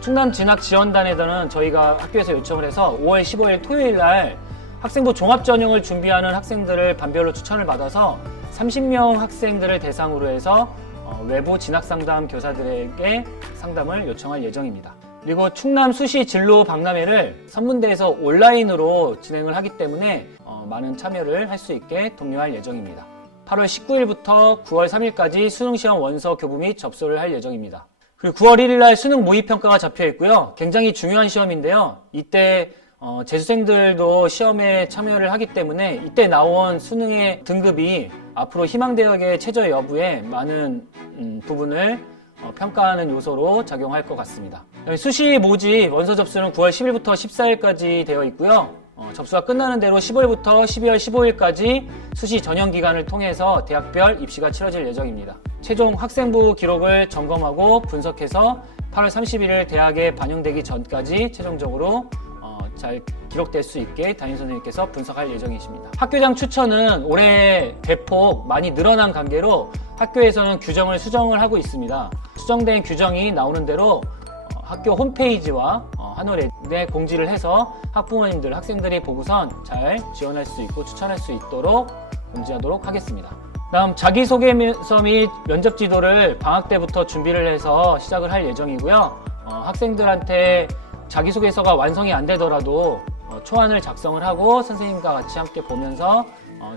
충남 진학지원단에서는 저희가 학교에서 요청을 해서 5월 15일 토요일 날 학생부 종합전형을 준비하는 학생들을 반별로 추천을 받아서 30명 학생들을 대상으로 해서 외부 진학상담 교사들에게 상담을 요청할 예정입니다. 그리고 충남 수시 진로 박람회를 선문대에서 온라인으로 진행을 하기 때문에 많은 참여를 할 수 있게 독려할 예정입니다. 8월 19일부터 9월 3일까지 수능시험 원서 교부 및 접수를 할 예정입니다. 그리고 9월 1일 날 수능 모의평가가 잡혀 있고요. 굉장히 중요한 시험인데요. 이때 재수생들도 시험에 참여를 하기 때문에 이때 나온 수능의 등급이 앞으로 희망대학의 최저 여부에 많은 부분을 평가하는 요소로 작용할 것 같습니다. 수시 모집 원서 접수는 9월 10일부터 14일까지 되어 있고요. 접수가 끝나는 대로 10월부터 12월 15일까지 수시 전형 기간을 통해서 대학별 입시가 치러질 예정입니다. 최종 학생부 기록을 점검하고 분석해서 8월 31일 대학에 반영되기 전까지 최종적으로 잘 기록될 수 있게 담임 선생님께서 분석할 예정이십니다. 학교장 추천은 올해 대폭 많이 늘어난 관계로 학교에서는 규정을 수정을 하고 있습니다. 수정된 규정이 나오는 대로 학교 홈페이지와 한올에 네, 공지를 해서 학부모님들, 학생들이 보고선 잘 지원할 수 있고 추천할 수 있도록 공지하도록 하겠습니다. 다음 자기소개서 및 면접 지도를 방학 때부터 준비를 해서 시작을 할 예정이고요. 학생들한테 자기소개서가 완성이 안 되더라도 초안을 작성을 하고 선생님과 같이 함께 보면서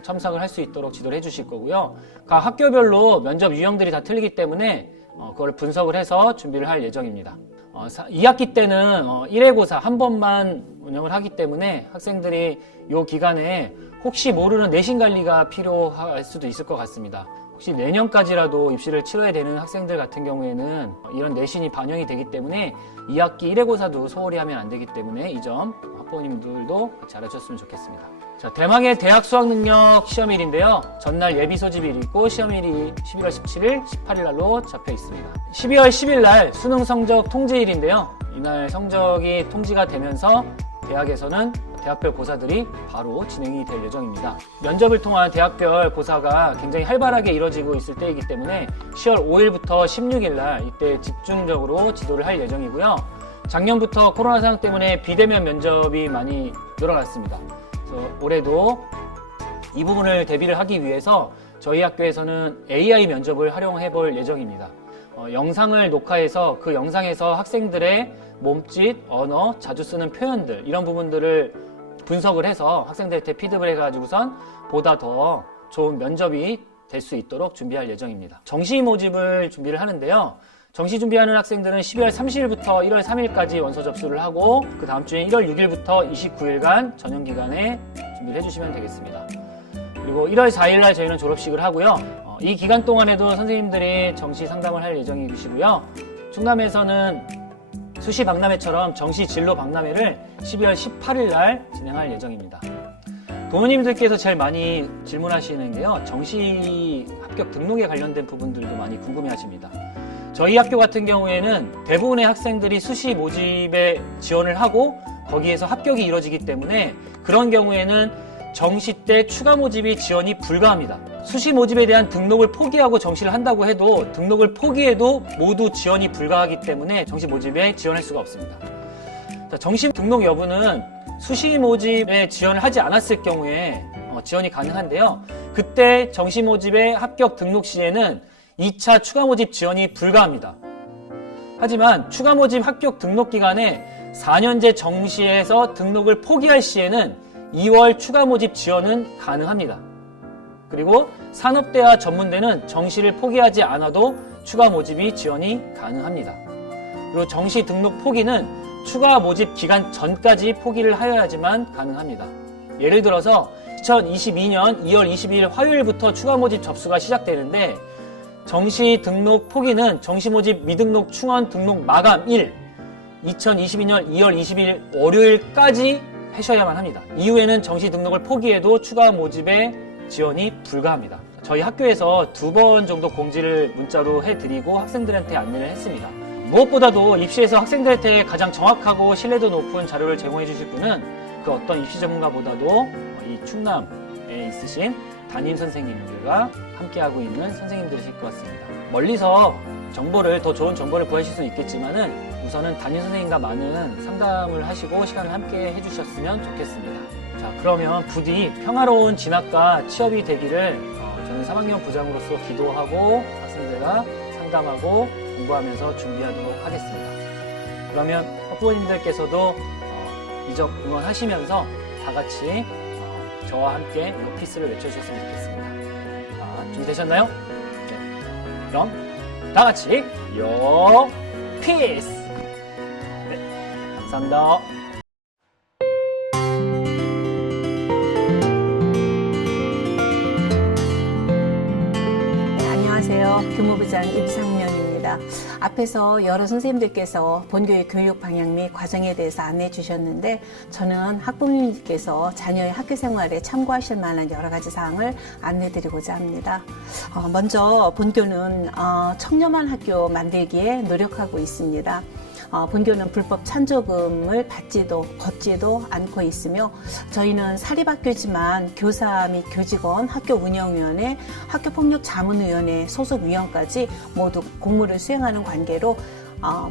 첨삭을 할 수 있도록 지도를 해주실 거고요. 각 학교별로 면접 유형들이 다 틀리기 때문에 그걸 분석을 해서 준비를 할 예정입니다. 2학기 때는 1회고사 한 번만 운영을 하기 때문에 학생들이 이 기간에 혹시 모르는 내신 관리가 필요할 수도 있을 것 같습니다. 혹시 내년까지라도 입시를 치러야 되는 학생들 같은 경우에는 이런 내신이 반영이 되기 때문에 2학기 1회고사도 소홀히 하면 안 되기 때문에 이 점 학부모님들도 잘 알아주셨으면 좋겠습니다. 자, 대망의 대학 수학능력 시험일인데요. 전날 예비 소집일이 있고 시험일이 11월 17일, 18일 날로 잡혀 있습니다. 12월 10일 날 수능 성적 통지일인데요. 이날 성적이 통지가 되면서 대학에서는 대학별 고사들이 바로 진행이 될 예정입니다. 면접을 통한 대학별 고사가 굉장히 활발하게 이뤄지고 있을 때이기 때문에 10월 5일부터 16일 날 이때 집중적으로 지도를 할 예정이고요. 작년부터 코로나 상황 때문에 비대면 면접이 많이 늘어났습니다. 그래서 올해도 이 부분을 대비를 하기 위해서 저희 학교에서는 AI 면접을 활용해 볼 예정입니다. 영상을 녹화해서 그 영상에서 학생들의 몸짓, 언어, 자주 쓰는 표현들 이런 부분들을 분석을 해서 학생들한테 피드백을 해가지고선 보다 더 좋은 면접이 될 수 있도록 준비할 예정입니다. 정시 모집을 준비를 하는데요. 정시 준비하는 학생들은 12월 30일부터 1월 3일까지 원서 접수를 하고 그 다음 주에 1월 6일부터 29일간 전용기간에 준비를 해주시면 되겠습니다. 그리고 1월 4일날 저희는 졸업식을 하고요. 이 기간 동안에도 선생님들이 정시 상담을 할 예정이시고요. 충남에서는 수시 박람회처럼 정시 진로 박람회를 12월 18일날 진행할 예정입니다. 부모님들께서 제일 많이 질문하시는 게요. 정시 합격 등록에 관련된 부분들도 많이 궁금해하십니다. 저희 학교 같은 경우에는 대부분의 학생들이 수시 모집에 지원을 하고 거기에서 합격이 이루어지기 때문에 그런 경우에는 정시 때 추가 모집이 지원이 불가합니다. 수시 모집에 대한 등록을 포기하고 정시를 한다고 해도 등록을 포기해도 모두 지원이 불가하기 때문에 정시 모집에 지원할 수가 없습니다. 자, 정시 등록 여부는 수시 모집에 지원을 하지 않았을 경우에 지원이 가능한데요. 그때 정시 모집에 합격 등록 시에는 2차 추가 모집 지원이 불가합니다. 하지만 추가 모집 합격 등록 기간에 4년제 정시에서 등록을 포기할 시에는 2월 추가 모집 지원은 가능합니다. 그리고 산업대와 전문대는 정시를 포기하지 않아도 추가 모집이 지원이 가능합니다. 그리고 정시 등록 포기는 추가 모집 기간 전까지 포기를 하여야지만 가능합니다. 예를 들어서 2022년 2월 22일 화요일부터 추가 모집 접수가 시작되는데 정시 등록 포기는 정시 모집 미등록 충원 등록 마감일 2022년 2월 20일 월요일까지 하셔야만 합니다. 이후에는 정시 등록을 포기해도 추가 모집에 지원이 불가합니다. 저희 학교에서 2번 정도 공지를 문자로 해드리고 학생들한테 안내를 했습니다. 무엇보다도 입시에서 학생들한테 가장 정확하고 신뢰도 높은 자료를 제공해 주실 분은 그 어떤 입시 전문가보다도 이 충남에 있으신 담임 선생님들과 함께하고 있는 선생님들이실 것 같습니다. 멀리서 더 좋은 정보를 구하실 수는 있겠지만은 우선은 담임 선생님과 많은 상담을 하시고 시간을 함께 해주셨으면 좋겠습니다. 자, 그러면 부디 평화로운 진학과 취업이 되기를 저는 3학년 부장으로서 기도하고 학생들과 상담하고 공부하면서 준비하도록 하겠습니다. 그러면 학부모님들께서도 이적 응원하시면서 다 같이 저와 함께 요 피스를 외쳐주셨으면 좋겠습니다. 준비되셨나요? 네. 그럼 다 같이 요 피스! 네, 감사합니다. 안녕하세요. 교무부장 임상면입니다. 앞에서 여러 선생님들께서 본교의 교육 방향 및 과정에 대해서 안내해 주셨는데 저는 학부모님께서 자녀의 학교 생활에 참고하실 만한 여러 가지 사항을 안내해 드리고자 합니다. 먼저 본교는 청렴한 학교 만들기에 노력하고 있습니다. 본교는 불법 찬조금을 걷지도 않고 있으며 저희는 사립학교지만 교사 및 교직원, 학교 운영위원회, 학교폭력자문위원회 소속 위원까지 모두 공무를 수행하는 관계로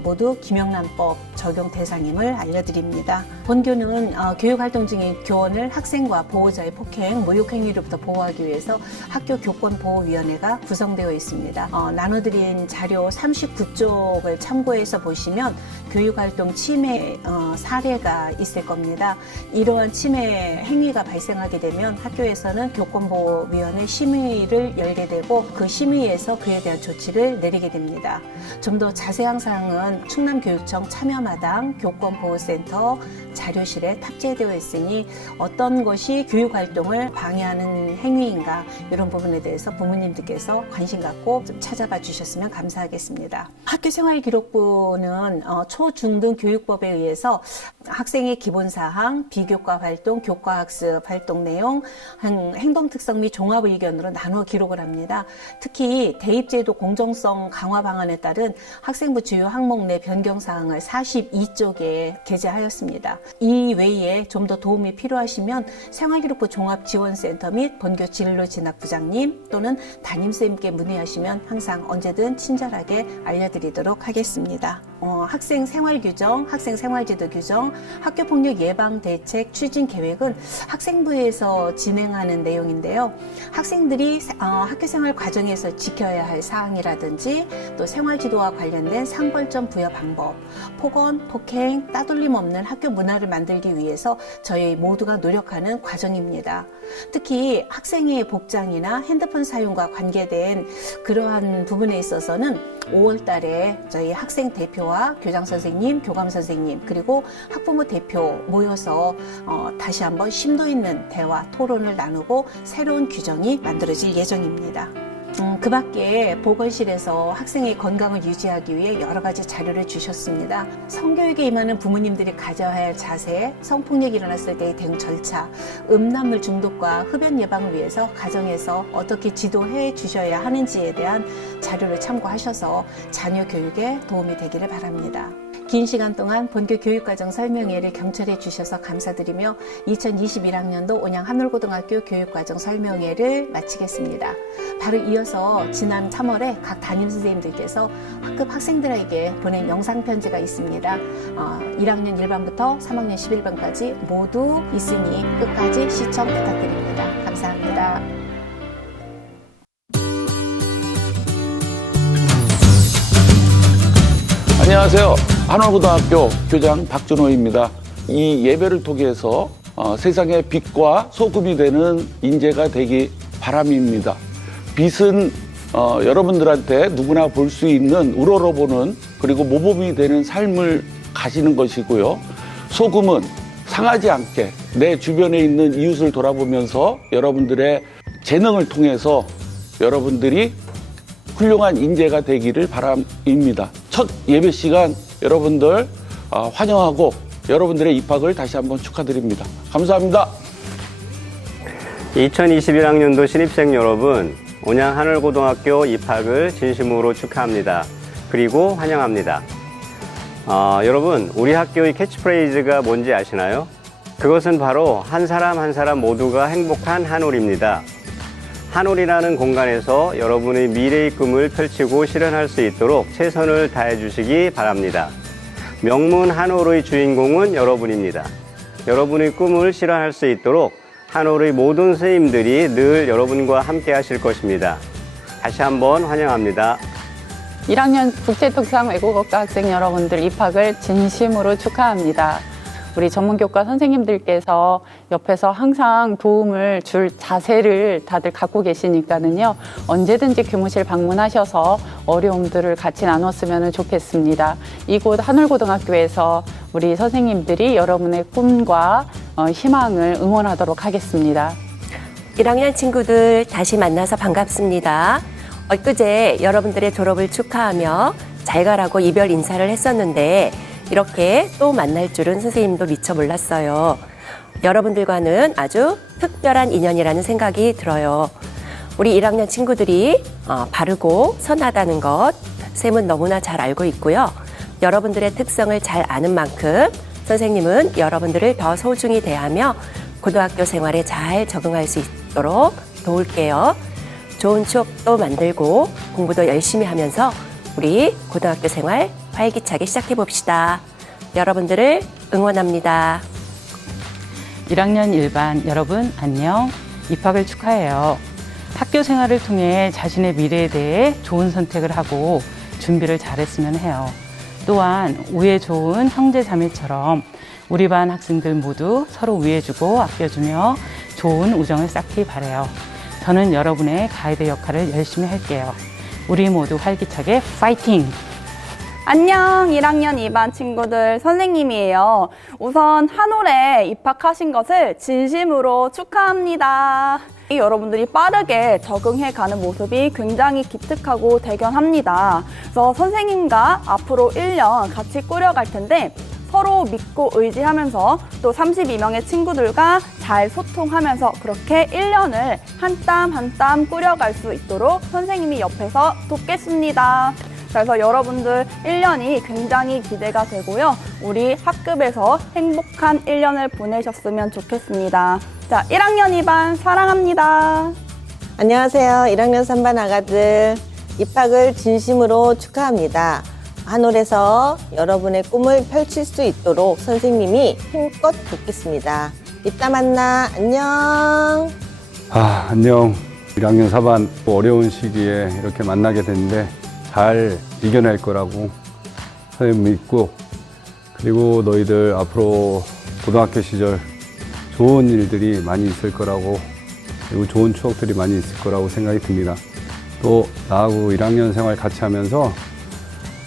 모두 김영란법 적용 대상임을 알려드립니다. 본교는 교육활동 중인 교원을 학생과 보호자의 폭행, 모욕행위로부터 보호하기 위해서 학교 교권보호위원회가 구성되어 있습니다. 나눠드린 자료 39쪽을 참고해서 보시면 교육활동 침해 사례가 있을 겁니다. 이러한 침해 행위가 발생하게 되면 학교에서는 교권보호위원회 심의를 열게 되고 그 심의에서 그에 대한 조치를 내리게 됩니다. 좀 더 자세한 사항은 충남교육청 참여마당 교권보호센터 자료실에 탑재되어 있으니 어떤 것이 교육활동을 방해하는 행위인가 이런 부분에 대해서 부모님들께서 관심 갖고 좀 찾아봐 주셨으면 감사하겠습니다. 학교생활기록부는 초중등 교육법에 의해서 학생의 기본사항, 비교과 활동, 교과학습 활동 내용, 행동특성 및 종합의견으로 나누어 기록을 합니다. 특히 대입제도 공정성 강화 방안에 따른 학생부 주요 항목 내 변경사항을 42쪽에 게재하였습니다. 이 외에 좀 더 도움이 필요하시면 생활기록부 종합지원센터 및 본교 진로진학부장님 또는 담임쌤께 문의하시면 항상 언제든 친절하게 알려드리도록 하겠습니다. 학생 생활규정, 학생 생활지도 규정, 학교폭력 예방 대책 추진 계획은 학생부에서 진행하는 내용인데요. 학생들이 학교생활 과정에서 지켜야 할 사항이라든지 또 생활지도와 관련된 상벌점 부여 방법, 폭언, 폭행, 따돌림 없는 학교 문화를 만들기 위해서 저희 모두가 노력하는 과정입니다. 특히 학생의 복장이나 핸드폰 사용과 관계된 그러한 부분에 있어서는 5월 달에 저희 학생 대표와 교장 선생님, 교감 선생님 그리고 학부모 대표 모여서 다시 한번 심도 있는 대화, 토론을 나누고 새로운 규정이 만들어질 예정입니다. 그 밖에 보건실에서 학생의 건강을 유지하기 위해 여러 가지 자료를 주셨습니다. 성교육에 임하는 부모님들이 가져야 할 자세, 성폭력이 일어났을 때의 대응 절차, 음란물 중독과 흡연 예방을 위해서 가정에서 어떻게 지도해 주셔야 하는지에 대한 자료를 참고하셔서 자녀 교육에 도움이 되기를 바랍니다. 긴 시간 동안 본교 교육과정 설명회를 경철해 주셔서 감사드리며 2021학년도 온양 한올고등학교 교육과정 설명회를 마치겠습니다. 바로 이어서 지난 3월에 각 담임선생님들께서 학급 학생들에게 보낸 영상편지가 있습니다. 1학년 1반부터 3학년 11반까지 모두 있으니 끝까지 시청 부탁드립니다. 감사합니다. 안녕하세요. 한올고등학교 교장 박준호입니다. 이 예배를 통해서 세상의 빛과 소금이 되는 인재가 되기 바람입니다. 빛은 여러분들한테 누구나 볼 수 있는 우러러보는 그리고 모범이 되는 삶을 가시는 것이고요. 소금은 상하지 않게 내 주변에 있는 이웃을 돌아보면서 여러분들의 재능을 통해서 여러분들이 훌륭한 인재가 되기를 바람입니다. 첫 예배 시간 여러분들 환영하고 여러분들의 입학을 다시 한번 축하드립니다. 감사합니다. 2021학년도 신입생 여러분, 온양 한올고등학교 입학을 진심으로 축하합니다. 그리고 환영합니다. 여러분, 우리 학교의 캐치프레이즈가 뭔지 아시나요? 그것은 바로 한 사람 한 사람 모두가 행복한 한올입니다. 한올이라는 공간에서 여러분의 미래의 꿈을 펼치고 실현할 수 있도록 최선을 다해 주시기 바랍니다. 명문 한올의 주인공은 여러분입니다. 여러분의 꿈을 실현할 수 있도록 한올의 모든 선생님들이 늘 여러분과 함께 하실 것입니다. 다시 한번 환영합니다. 1학년 국제특강 외국어과 학생 여러분들 입학을 진심으로 축하합니다. 우리 전문교과 선생님들께서 옆에서 항상 도움을 줄 자세를 다들 갖고 계시니까는요, 언제든지 교무실 방문하셔서 어려움들을 같이 나눴으면 좋겠습니다. 이곳 한올고등학교에서 우리 선생님들이 여러분의 꿈과 희망을 응원하도록 하겠습니다. 1학년 친구들 다시 만나서 반갑습니다. 엊그제 여러분들의 졸업을 축하하며 잘 가라고 이별 인사를 했었는데 이렇게 또 만날 줄은 선생님도 미처 몰랐어요. 여러분들과는 아주 특별한 인연이라는 생각이 들어요. 우리 1학년 친구들이 바르고 선하다는 것 쌤은 너무나 잘 알고 있고요. 여러분들의 특성을 잘 아는 만큼 선생님은 여러분들을 더 소중히 대하며 고등학교 생활에 잘 적응할 수 있도록 도울게요. 좋은 추억도 만들고 공부도 열심히 하면서 우리 고등학교 생활 활기차게 시작해 봅시다. 여러분들을 응원합니다. 1학년 1반 여러분 안녕. 입학을 축하해요. 학교 생활을 통해 자신의 미래에 대해 좋은 선택을 하고 준비를 잘했으면 해요. 또한 우애 좋은 형제 자매처럼 우리 반 학생들 모두 서로 위해주고 아껴주며 좋은 우정을 쌓기 바라요. 저는 여러분의 가이드 역할을 열심히 할게요. 우리 모두 활기차게 파이팅! 안녕 1학년 2반 친구들 선생님이에요. 우선 한올에 입학하신 것을 진심으로 축하합니다. 여러분들이 빠르게 적응해가는 모습이 굉장히 기특하고 대견합니다. 그래서 선생님과 앞으로 1년 같이 꾸려갈 텐데 서로 믿고 의지하면서 또 32명의 친구들과 잘 소통하면서 그렇게 1년을 한 땀 한 땀 꾸려갈 수 있도록 선생님이 옆에서 돕겠습니다. 그래서 여러분들 1년이 굉장히 기대가 되고요. 우리 학급에서 행복한 1년을 보내셨으면 좋겠습니다. 자, 1학년 2반 사랑합니다. 안녕하세요. 1학년 3반 아가들 입학을 진심으로 축하합니다. 한올에서 여러분의 꿈을 펼칠 수 있도록 선생님이 힘껏 돕겠습니다. 이따 만나. 안녕. 안녕. 1학년 4반 어려운 시기에 이렇게 만나게 됐는데 잘 이겨낼 거라고 선생님 믿고, 그리고 너희들 앞으로 고등학교 시절 좋은 일들이 많이 있을 거라고, 그리고 좋은 추억들이 많이 있을 거라고 생각이 듭니다. 또 나하고 1학년 생활 같이 하면서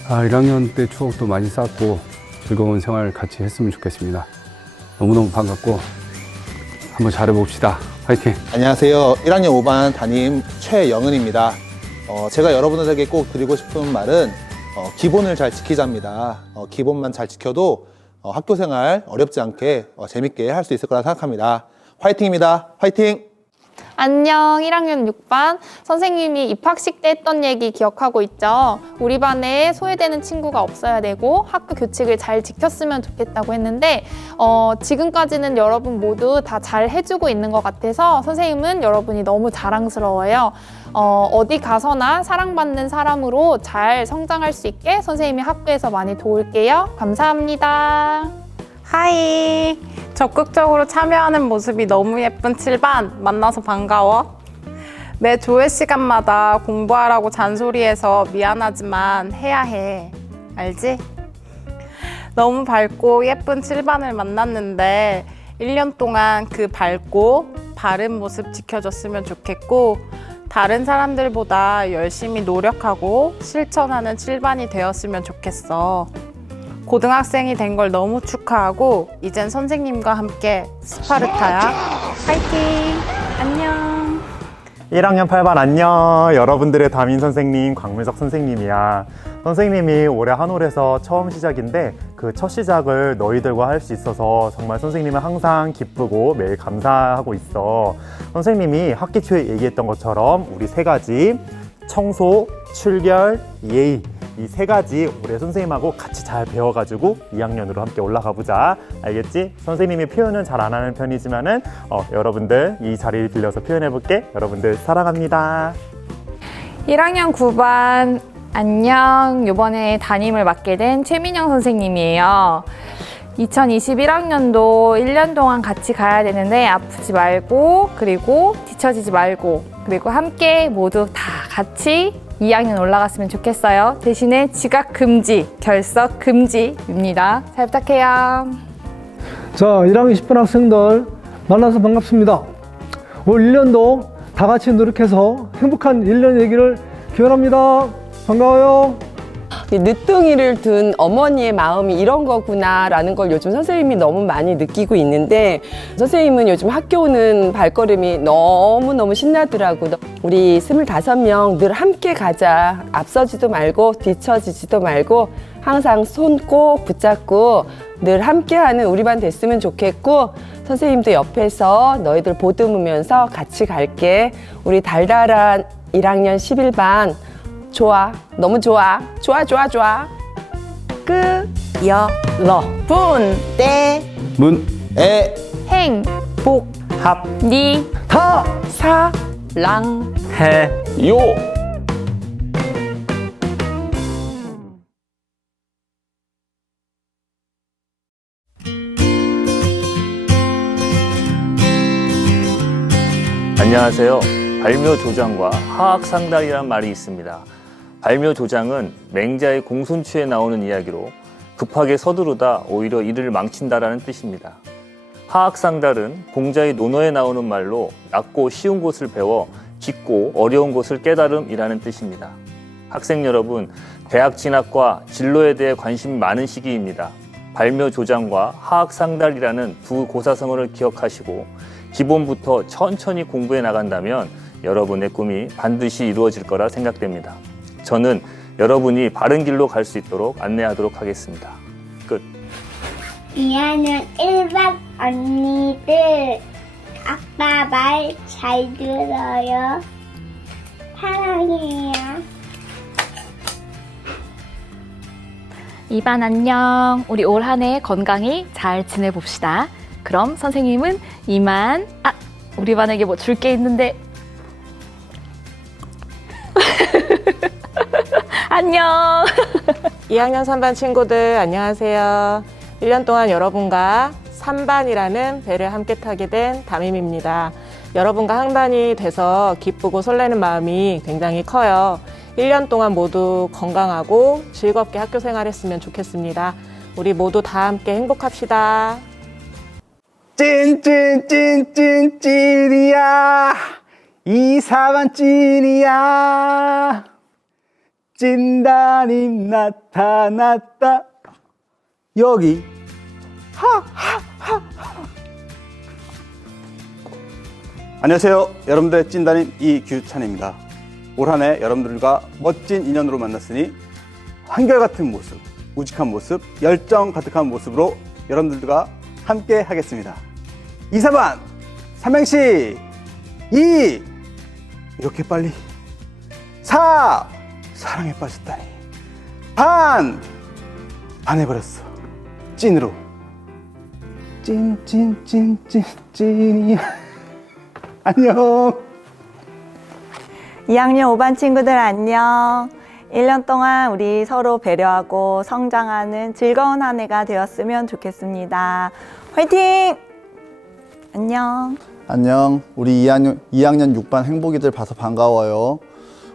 1학년 때 추억도 많이 쌓고 즐거운 생활 같이 했으면 좋겠습니다. 너무너무 반갑고 한번 잘해봅시다. 화이팅! 안녕하세요. 1학년 5반 담임 최영은입니다. 제가 여러분들에게 꼭 드리고 싶은 말은 기본을 잘 지키자입니다. 기본만 잘 지켜도 학교 생활 어렵지 않게 재밌게 할 수 있을 거라 생각합니다. 화이팅입니다. 화이팅! 안녕 1학년 6반 선생님이 입학식 때 했던 얘기 기억하고 있죠? 우리 반에 소외되는 친구가 없어야 되고 학교 규칙을 잘 지켰으면 좋겠다고 했는데 지금까지는 여러분 모두 다 잘 해주고 있는 것 같아서 선생님은 여러분이 너무 자랑스러워요. 어디 가서나 사랑받는 사람으로 잘 성장할 수 있게 선생님이 학교에서 많이 도울게요. 감사합니다. 하이! 적극적으로 참여하는 모습이 너무 예쁜 7반 만나서 반가워. 매 조회 시간마다 공부하라고 잔소리해서 미안하지만 해야 해. 알지? 너무 밝고 예쁜 7반을 만났는데 1년 동안 그 밝고 바른 모습 지켜줬으면 좋겠고, 다른 사람들보다 열심히 노력하고 실천하는 7반이 되었으면 좋겠어. 고등학생이 된 걸 너무 축하하고 이젠 선생님과 함께 스파르타야. 파이팅! 안녕! 1학년 8반 안녕! 여러분들의 담임 선생님 광문석 선생님이야. 선생님이 올해 한올에서 처음 시작인데 그 첫 시작을 너희들과 할 수 있어서 정말 선생님은 항상 기쁘고 매일 감사하고 있어. 선생님이 학기 초에 얘기했던 것처럼 우리 세 가지 청소, 출결, 예의, 이 세 가지 우리 선생님하고 같이 잘 배워가지고 2학년으로 함께 올라가 보자. 알겠지? 선생님이 표현은 잘 안 하는 편이지만은 여러분들 이 자리를 빌려서 표현해볼게. 여러분들 사랑합니다. 1학년 9반 안녕. 이번에 담임을 맡게 된 최민영 선생님이에요. 2021학년도 1년 동안 같이 가야 되는데 아프지 말고, 그리고 뒤처지지 말고, 그리고 함께 모두 다 같이 2학년 올라갔으면 좋겠어요. 대신에 지각 금지, 결석 금지입니다. 잘 부탁해요. 자, 1학년 10반 학생들 만나서 반갑습니다. 올 1년도 다 같이 노력해서 행복한 1년 되기를 기원합니다. 반가워요. 늦둥이를 둔 어머니의 마음이 이런 거구나라는 걸 요즘 선생님이 너무 많이 느끼고 있는데, 선생님은 요즘 학교 오는 발걸음이 너무너무 신나더라고. 우리 25명 늘 함께 가자. 앞서지도 말고 뒤처지지도 말고 항상 손 꼭 붙잡고 늘 함께하는 우리 반 됐으면 좋겠고, 선생님도 옆에서 너희들 보듬으면서 같이 갈게. 우리 달달한 1학년 11반 좋아. 너무 좋아. 좋아. 여러분 때 문 에 행 복 합 니 다 사랑 해 요 안녕하세요. 발묘조장과 화학상달이란 말이 있습니다. 발묘조장은 맹자의 공손추에 나오는 이야기로 급하게 서두르다 오히려 일을 망친다라는 뜻입니다. 화학상달은 공자의 논어에 나오는 말로 낮고 쉬운 것을 배워 깊고 어려운 것을 깨달음이라는 뜻입니다. 학생 여러분, 대학 진학과 진로에 대해 관심이 많은 시기입니다. 발묘조장과 화학상달이라는 두 고사성어를 기억하시고 기본부터 천천히 공부해 나간다면 여러분의 꿈이 반드시 이루어질 거라 생각됩니다. 저는 여러분이 바른 길로 갈 수 있도록 안내하도록 하겠습니다. 끝. 2학년 1반 언니들, 아빠 말 잘 들어요. 사랑해요. 2반 안녕. 우리 올 한 해 건강히 잘 지내봅시다. 그럼 선생님은 이만. 우리 반에게 뭐 줄 게 있는데. 안녕. 2학년 3반 친구들 안녕하세요. 1년 동안 여러분과 3반이라는 배를 함께 타게 된 담임입니다. 여러분과 한 반이 돼서 기쁘고 설레는 마음이 굉장히 커요. 1년 동안 모두 건강하고 즐겁게 학교 생활했으면 좋겠습니다. 우리 모두 다 함께 행복합시다. 찐이야. 2사반 찐이야. 찐담임 나타났다. 여기. 안녕하세요. 여러분들의 찐담임 이규찬입니다. 올 한 해 여러분들과 멋진 인연으로 만났으니 한결같은 모습, 우직한 모습, 열정 가득한 모습으로 여러분들과 함께 하겠습니다. 2사반 삼행시 2 이렇게 빨리 4 사랑에 빠졌다니 반해버렸어. 찐으로 찐이야. 안녕. 2학년 5반 친구들 안녕. 1년 동안 우리 서로 배려하고 성장하는 즐거운 한 해가 되었으면 좋겠습니다. 화이팅! 안녕. 안녕. 우리 2학년 6반 행복이들 봐서 반가워요.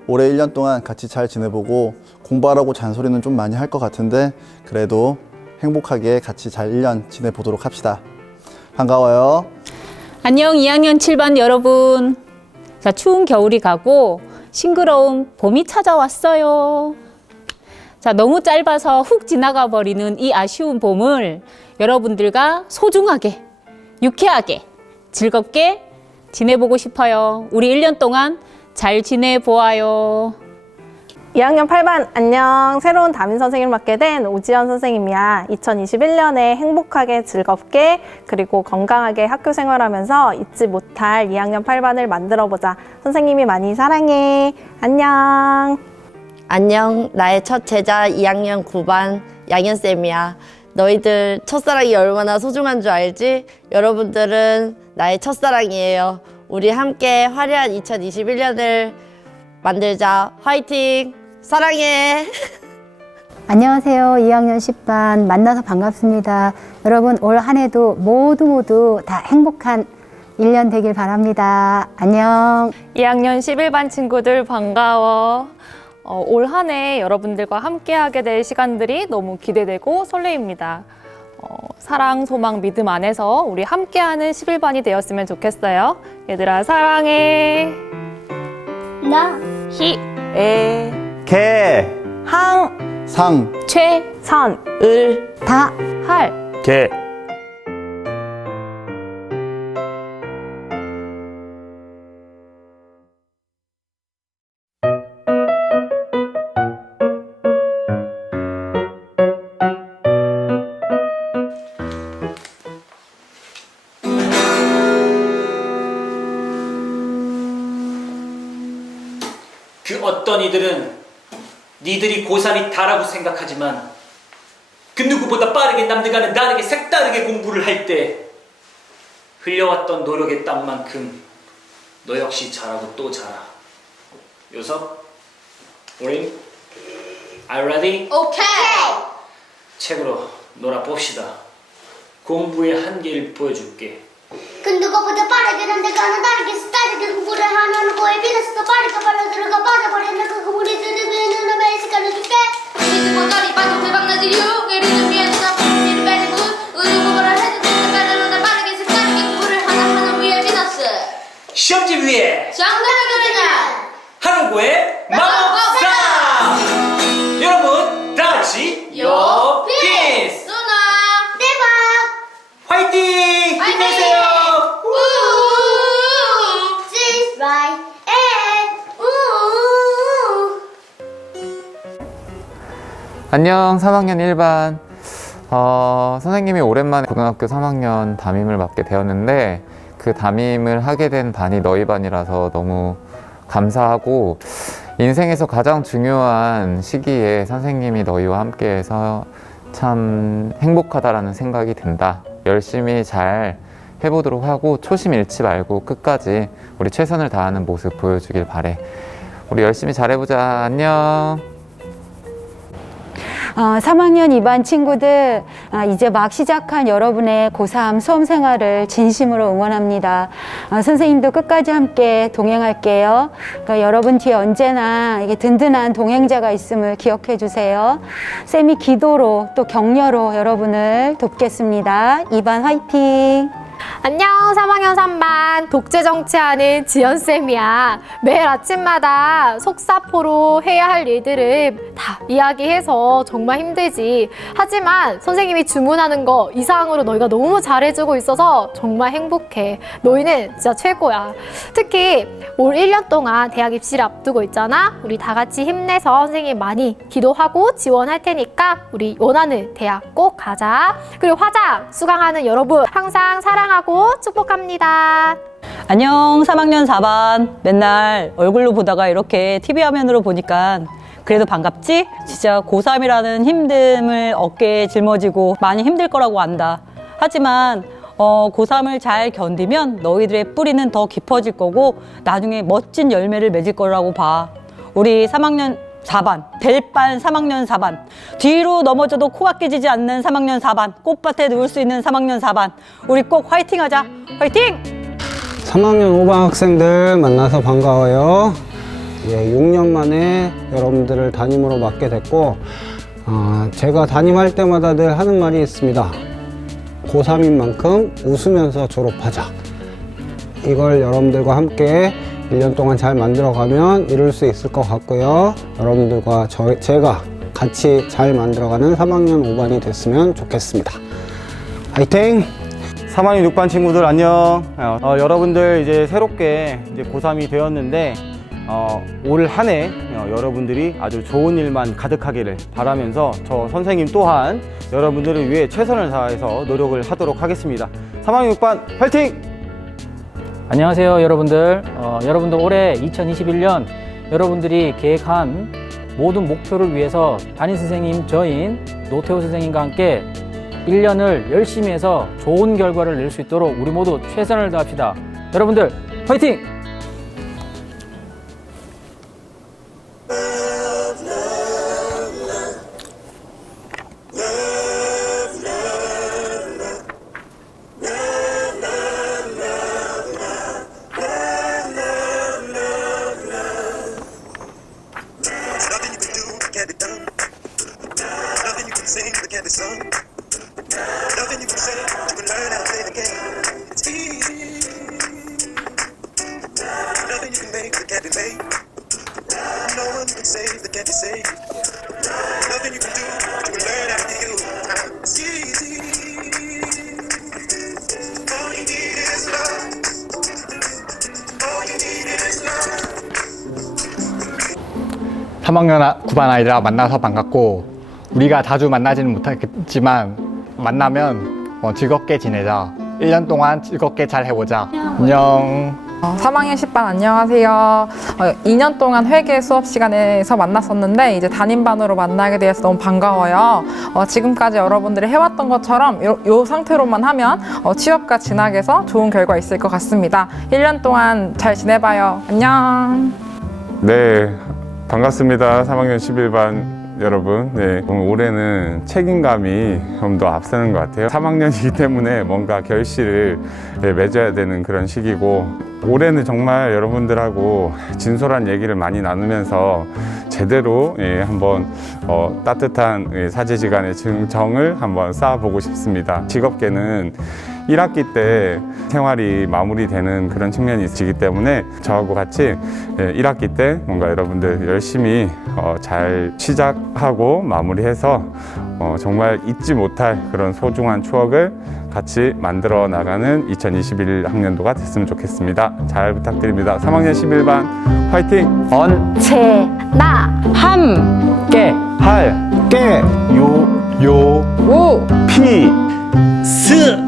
올해 1년 동안 같이 잘 지내보고 공부하라고 잔소리는 좀 많이 할 것 같은데 그래도 행복하게 같이 잘 1년 지내보도록 합시다. 반가워요. 안녕 2학년 7반 여러분. 자, 추운 겨울이 가고 싱그러운 봄이 찾아왔어요. 자, 너무 짧아서 훅 지나가 버리는 이 아쉬운 봄을 여러분들과 소중하게, 유쾌하게, 즐겁게 지내보고 싶어요. 우리 1년 동안 잘 지내보아요. 2학년 8반 안녕. 새로운 담임 선생님을 맡게 된 오지연 선생님이야. 2021년에 행복하게 즐겁게 그리고 건강하게 학교 생활하면서 잊지 못할 2학년 8반을 만들어보자. 선생님이 많이 사랑해. 안녕. 안녕. 나의 첫 제자 2학년 9반 양현쌤이야. 너희들 첫사랑이 얼마나 소중한 줄 알지? 여러분들은 나의 첫사랑이에요. 우리 함께 화려한 2021년을 만들자. 화이팅! 사랑해! 안녕하세요. 2학년 10반 만나서 반갑습니다. 여러분 올 한 해도 모두 다 행복한 1년 되길 바랍니다. 안녕. 2학년 11반 친구들 반가워. 올 한 해 여러분들과 함께하게 될 시간들이 너무 기대되고 설레입니다. 사랑, 소망, 믿음 안에서 우리 함께하는 11반이 되었으면 좋겠어요. 얘들아 사랑해. 나 희 개 항 상 최 선 을 다 할 개 그 어떤 이들은 니들이 고3이 다라고 생각하지만 그 누구보다 빠르게 남들과는 다르게 색다르게 공부를 할 때 흘려왔던 노력의 땀만큼 너 역시 잘하고 또 잘하. 요섭, 우린 Are you ready? 오케이. 책으로 놀아봅시다. 공부의 한계를 보여줄게. 그 누구보다 빠르게 남들과는 다르게 스타일하게 공부를 하는 거에 비해서 더 빠르게 빨려 들어가 빠져버리는 그 우리들을 위해 눈을 시간을 줄게 우리들 모자리 빠져 대박나지 유괴를 준비해서 준비를 빼리고 의료 공부를 해도 되는 빨리 빠르게 색다르게 공부를 하는 위에 비너스 시험지 위에 정답을 그리는 한국의 마법사! 여러분 다 같이 요피스! 누나 대박 화이팅! 힘내세요! Just right 안녕 3학년 1반 선생님이 오랜만에 고등학교 3학년 담임을 맡게 되었는데 그 담임을 하게 된 반이 너희 반이라서 너무 감사하고 인생에서 가장 중요한 시기에 선생님이 너희와 함께해서 참 행복하다라는 생각이 든다. 열심히 잘 해보도록 하고 초심 잃지 말고 끝까지 우리 최선을 다하는 모습 보여주길 바래. 우리 열심히 잘해보자. 안녕. 3학년 2반 친구들, 이제 막 시작한 여러분의 고3 수험 생활을 진심으로 응원합니다. 선생님도 끝까지 함께 동행할게요. 그러니까 여러분 뒤에 언제나 이게 든든한 동행자가 있음을 기억해 주세요. 쌤이 기도로 또 격려로 여러분을 돕겠습니다. 2반 화이팅! 안녕 3학년 3반 독재 정치하는 지연쌤이야. 매일 아침마다 속사포로 해야 할 일들을 다 이야기해서 정말 힘들지. 하지만 선생님이 주문하는 거 이상으로 너희가 너무 잘해주고 있어서 정말 행복해. 너희는 진짜 최고야. 특히 올 1년 동안 대학 입시를 앞두고 있잖아. 우리 다 같이 힘내서 선생님 많이 기도하고 지원할 테니까 우리 원하는 대학 꼭 가자. 그리고 화장 수강하는 여러분 항상 사랑하고 축복합니다. 안녕 3학년 4반. 맨날 얼굴로 보다가 이렇게 TV 화면으로 보니까 그래도 반갑지? 진짜 고3이라는 힘듦을 어깨에 짊어지고 많이 힘들 거라고 안다. 하지만 고3을 잘 견디면 너희들의 뿌리는 더 깊어질 거고 나중에 멋진 열매를 맺을 거라고 봐. 우리 3학년 4반, 델반 3학년 4반, 뒤로 넘어져도 코가 깨지지 않는 3학년 4반, 꽃밭에 누울 수 있는 3학년 4반, 우리 꼭 화이팅 하자! 화이팅! 3학년 5반 학생들 만나서 반가워요. 6년 만에 여러분들을 담임으로 맡게 됐고 제가 담임할 때마다 늘 하는 말이 있습니다. 고3인 만큼 웃으면서 졸업하자. 이걸 여러분들과 함께 1년 동안 잘 만들어가면 이룰 수 있을 것 같고요. 여러분들과 제가 같이 잘 만들어가는 3학년 5반이 됐으면 좋겠습니다. 화이팅! 3학년 6반 친구들 안녕. 여러분들 이제 새롭게 이제 고3이 되었는데 올 한 해 여러분들이 아주 좋은 일만 가득하기를 바라면서 저 선생님 또한 여러분들을 위해 최선을 다해서 노력을 하도록 하겠습니다. 3학년 6반 화이팅! 안녕하세요 여러분들. 여러분들 올해 2021년 여러분들이 계획한 모든 목표를 위해서 담임선생님 저인 노태우 선생님과 함께 1년을 열심히 해서 좋은 결과를 낼 수 있도록 우리 모두 최선을 다합시다. 여러분들 화이팅! (3학년 9반) 아이들아 만나서 반갑고 우리가 자주 만나지는 못하겠지만 만나면 즐겁게 지내자. 1년 동안 즐겁게 잘 해보자. 안녕. 3학년 10반 안녕하세요. 2년 동안 회계 수업 시간에서 만났었는데 이제 담임반으로 만나게 되어서 너무 반가워요. 지금까지 여러분들이 해왔던 것처럼 이 상태로만 하면 취업과 진학에서 좋은 결과 있을 것 같습니다. 1년 동안 잘 지내봐요. 안녕. 네, 반갑습니다. 3학년 11반 여러분. 네, 올해는 책임감이 좀 더 앞서는 것 같아요. 3학년이기 때문에 뭔가 결실을 맺어야 되는 그런 시기고, 올해는 정말 여러분들하고 진솔한 얘기를 많이 나누면서 제대로 한번 따뜻한 사제지간의 정을 한번 쌓아보고 싶습니다. 직업계는 1학기 때 생활이 마무리되는 그런 측면이 있기 때문에 저하고 같이 1학기 때 뭔가 여러분들 열심히 잘 시작하고 마무리해서 정말 잊지 못할 그런 소중한 추억을 같이 만들어 나가는 2021학년도가 됐으면 좋겠습니다. 잘 부탁드립니다. 3학년 11반 화이팅! 언제나 함께 할 깨 요 우 피 스